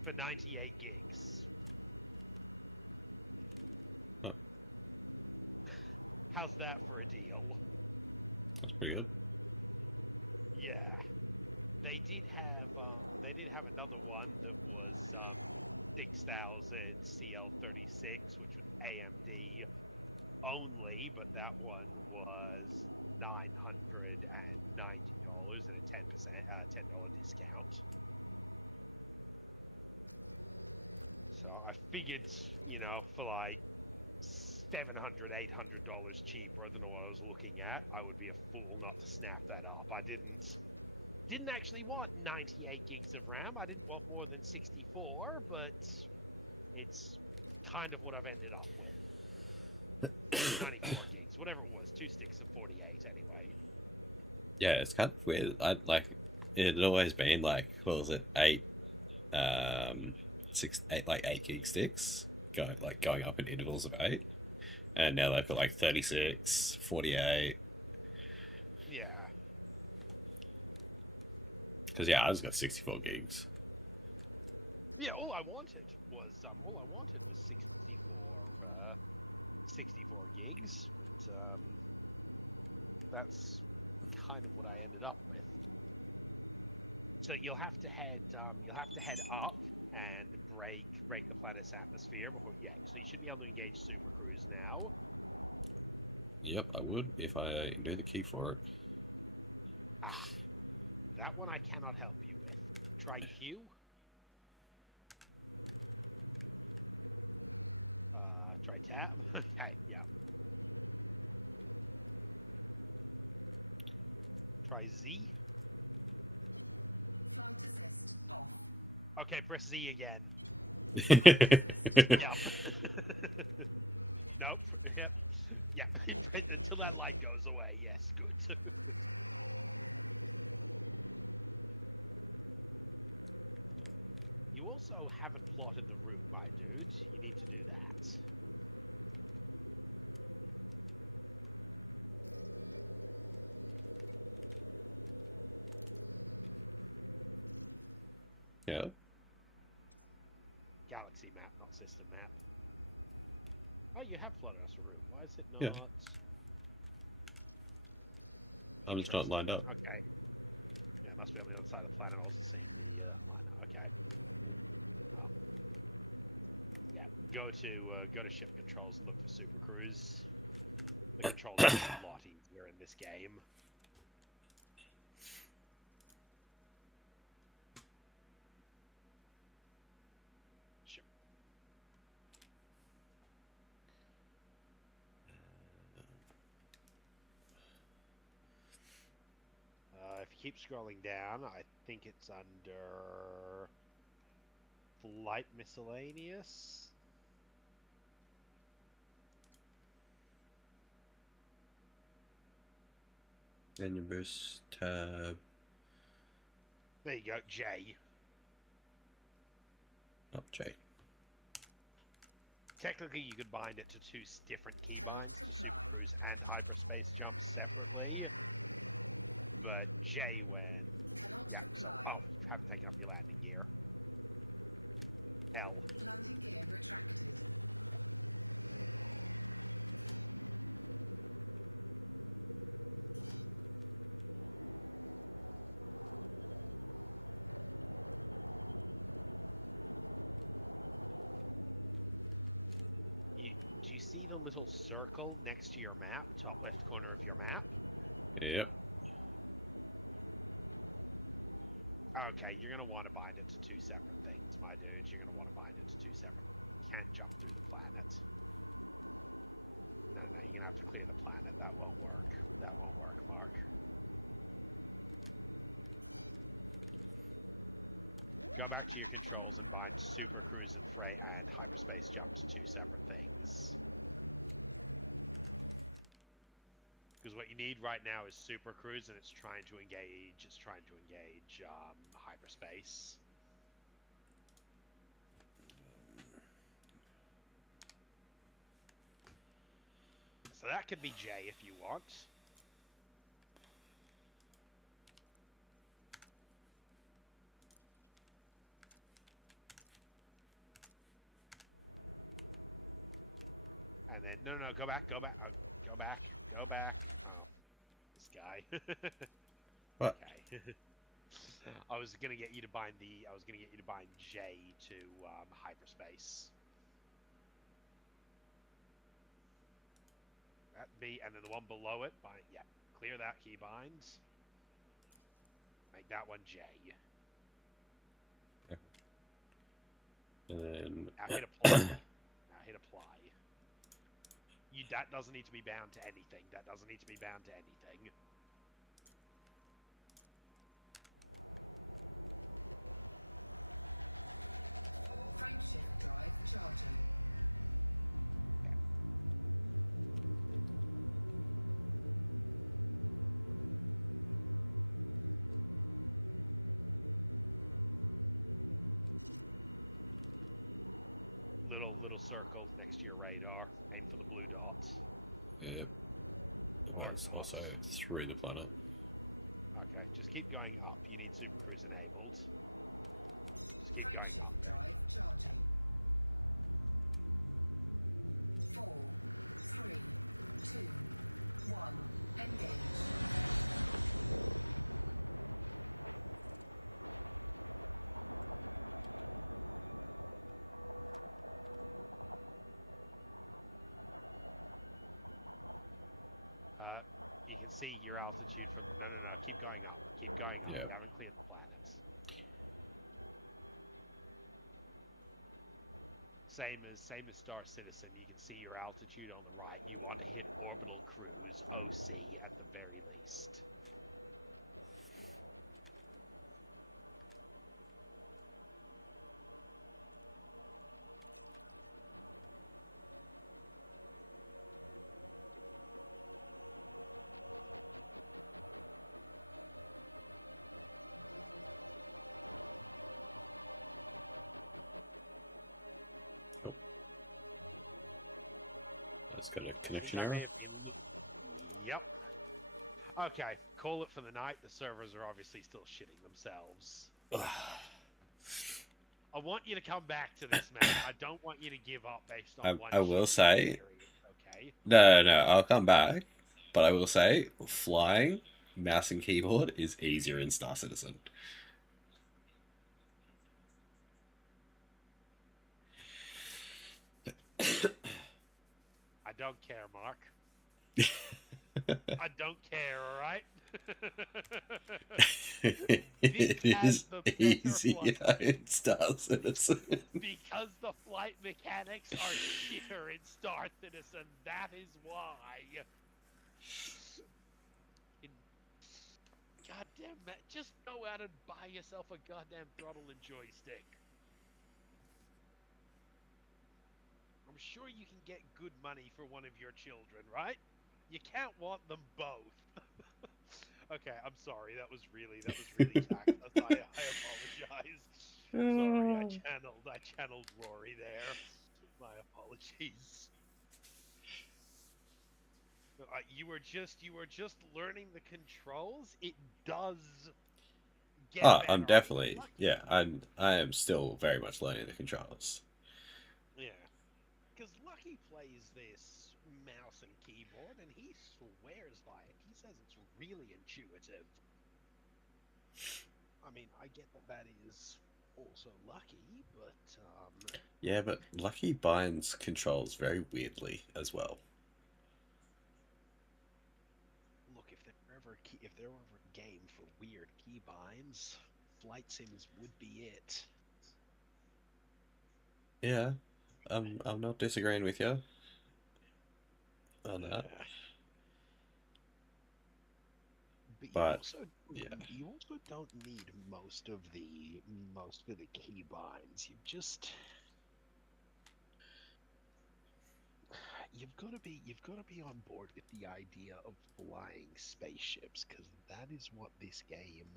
for 98 gigs. Oh. How's that for a deal? That's pretty good. Yeah. They did have another one that was 6,000 CL36, which was AMD only, but that one was $990 and a $10 discount. So I figured, you know, for like $700, $800 cheaper than what I was looking at, I would be a fool not to snap that up. I didn't actually want 98 gigs of RAM. I didn't want more than 64, but it's kind of what I've ended up with. 94 gigs, whatever it was, 2 sticks of 48 anyway. Yeah, it's kind of weird. I like it had always been like, what was it, 8 gig sticks going up in intervals of 8, and now they've got like 36, 48. Yeah. Because yeah, I just got 64 gigs. Yeah, all I wanted was 64 gigs, but that's kind of what I ended up with. So you'll have to head up and break the planet's atmosphere before. Yeah, so you should be able to engage Super Cruise now. Yep, I would if I knew the key for it. Ah, that one I cannot help you with. Try Q. Try tab. Okay, yeah. Try Z. Okay, press Z again. Yep. Nope. Yep. Yep. Until that light goes away. Yes, good. You also haven't plotted the route, my dude. You need to do that. Yeah. Galaxy map, not system map. Oh, you have plotted us a route. Why is it not? Yeah. I'm just not lined up. Okay. Yeah, it must be on the other side of the planet. Also seeing the liner. Okay. Oh. Yeah. Go to ship controls and look for Super Cruise. The controls are a lot easier in this game. Ship. If you keep scrolling down, I think it's under Flight Miscellaneous. Then your boost tab. There you go, J. Not J. Technically, you could bind it to 2 different keybinds, to Super Cruise and Hyperspace Jump separately. But J when... Yeah, so... Oh, haven't taken up your landing gear. L. Do you see the little circle next to your map, top left corner of your map? Yep. Okay, you're going to want to bind it to 2 separate things, my dude. You're going to want to bind it to 2 separate... Can't jump through the planet. No, you're going to have to clear the planet. That won't work. That won't work, Mark. Go back to your controls and bind Super Cruise and Freight and Hyperspace Jump to 2 separate things. Because what you need right now is Super Cruise, and it's trying to engage Hyperspace. So that could be J if you want. And then, no, go back. Oh, this guy. What? Okay. I was gonna get you to bind J to Hyperspace. That B, and then the one below it, clear that key binds. Make that one J. And Now hit apply. Now hit apply. That doesn't need to be bound to anything. That doesn't need to be bound to anything. Little circle next to your radar. Aim for the blue dots. yep, Or that's not. also through the planet. Okay, just keep going up. You need Super Cruise enabled. Just keep going up then. You can see your altitude from the... No. Keep going up. Keep going up. Yep. You haven't cleared the planets. Same as Star Citizen. You can see your altitude on the right. You want to hit orbital cruise, OC, at the very least. That's got a I connection think I error. may have been... Yep. Okay, call it for the night. The servers are obviously still shitting themselves. I want you to come back to this, man. I don't want you to give up based on one I will shitty say, experience, okay? no, I'll come back. But I will say, flying, mouse and keyboard is easier in Star Citizen. I don't care, Mark. I don't care, alright? It is easier in Star Citizen. Because the flight mechanics are shitter in Star Citizen, that is why. Goddamn, just go out and buy yourself a goddamn throttle and joystick. I'm sure you can get good money for one of your children, right? You can't want them both. Okay, I'm sorry. That was really tactless. I apologize. Sorry, I channeled Rory there. My apologies. You were just learning the controls. It does get better. I'm definitely, yeah, I am still very much learning the controls. Yeah. Because Lucky plays this mouse and keyboard, and he swears by it. He says it's really intuitive. I mean, I get that is also Lucky, but Yeah, but Lucky binds controls very weirdly as well. Look, if there were ever a game for weird keybinds, Flight Sims would be it. Yeah, I'm not disagreeing with you on that. But yeah, you also don't need most of the keybinds. You've got to be on board with the idea of flying spaceships, because that is what this game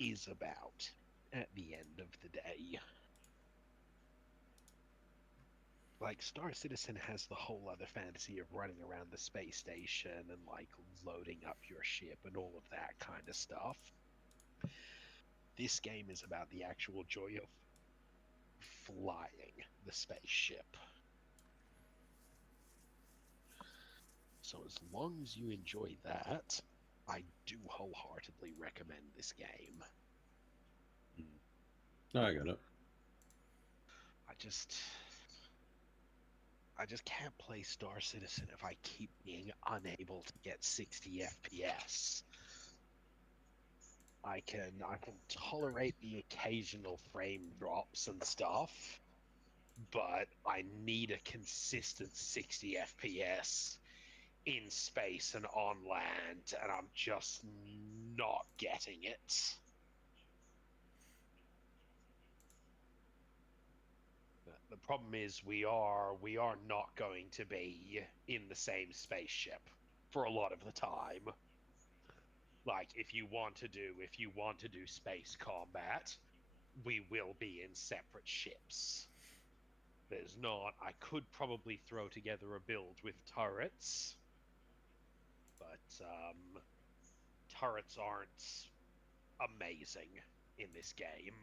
is about at the end of the day. Like, Star Citizen has the whole other fantasy of running around the space station and, like, loading up your ship and all of that kind of stuff. This game is about the actual joy of flying the spaceship. So as long as you enjoy that, I do wholeheartedly recommend this game. No, I got it. I just can't play Star Citizen if I keep being unable to get 60 FPS. I can tolerate the occasional frame drops and stuff, but I need a consistent 60 FPS in space and on land, and I'm just not getting it. The problem is we are not going to be in the same spaceship for a lot of the time. Like if you want to do space combat, we will be in separate ships. There's not. I could probably throw together a build with turrets, but turrets aren't amazing in this game.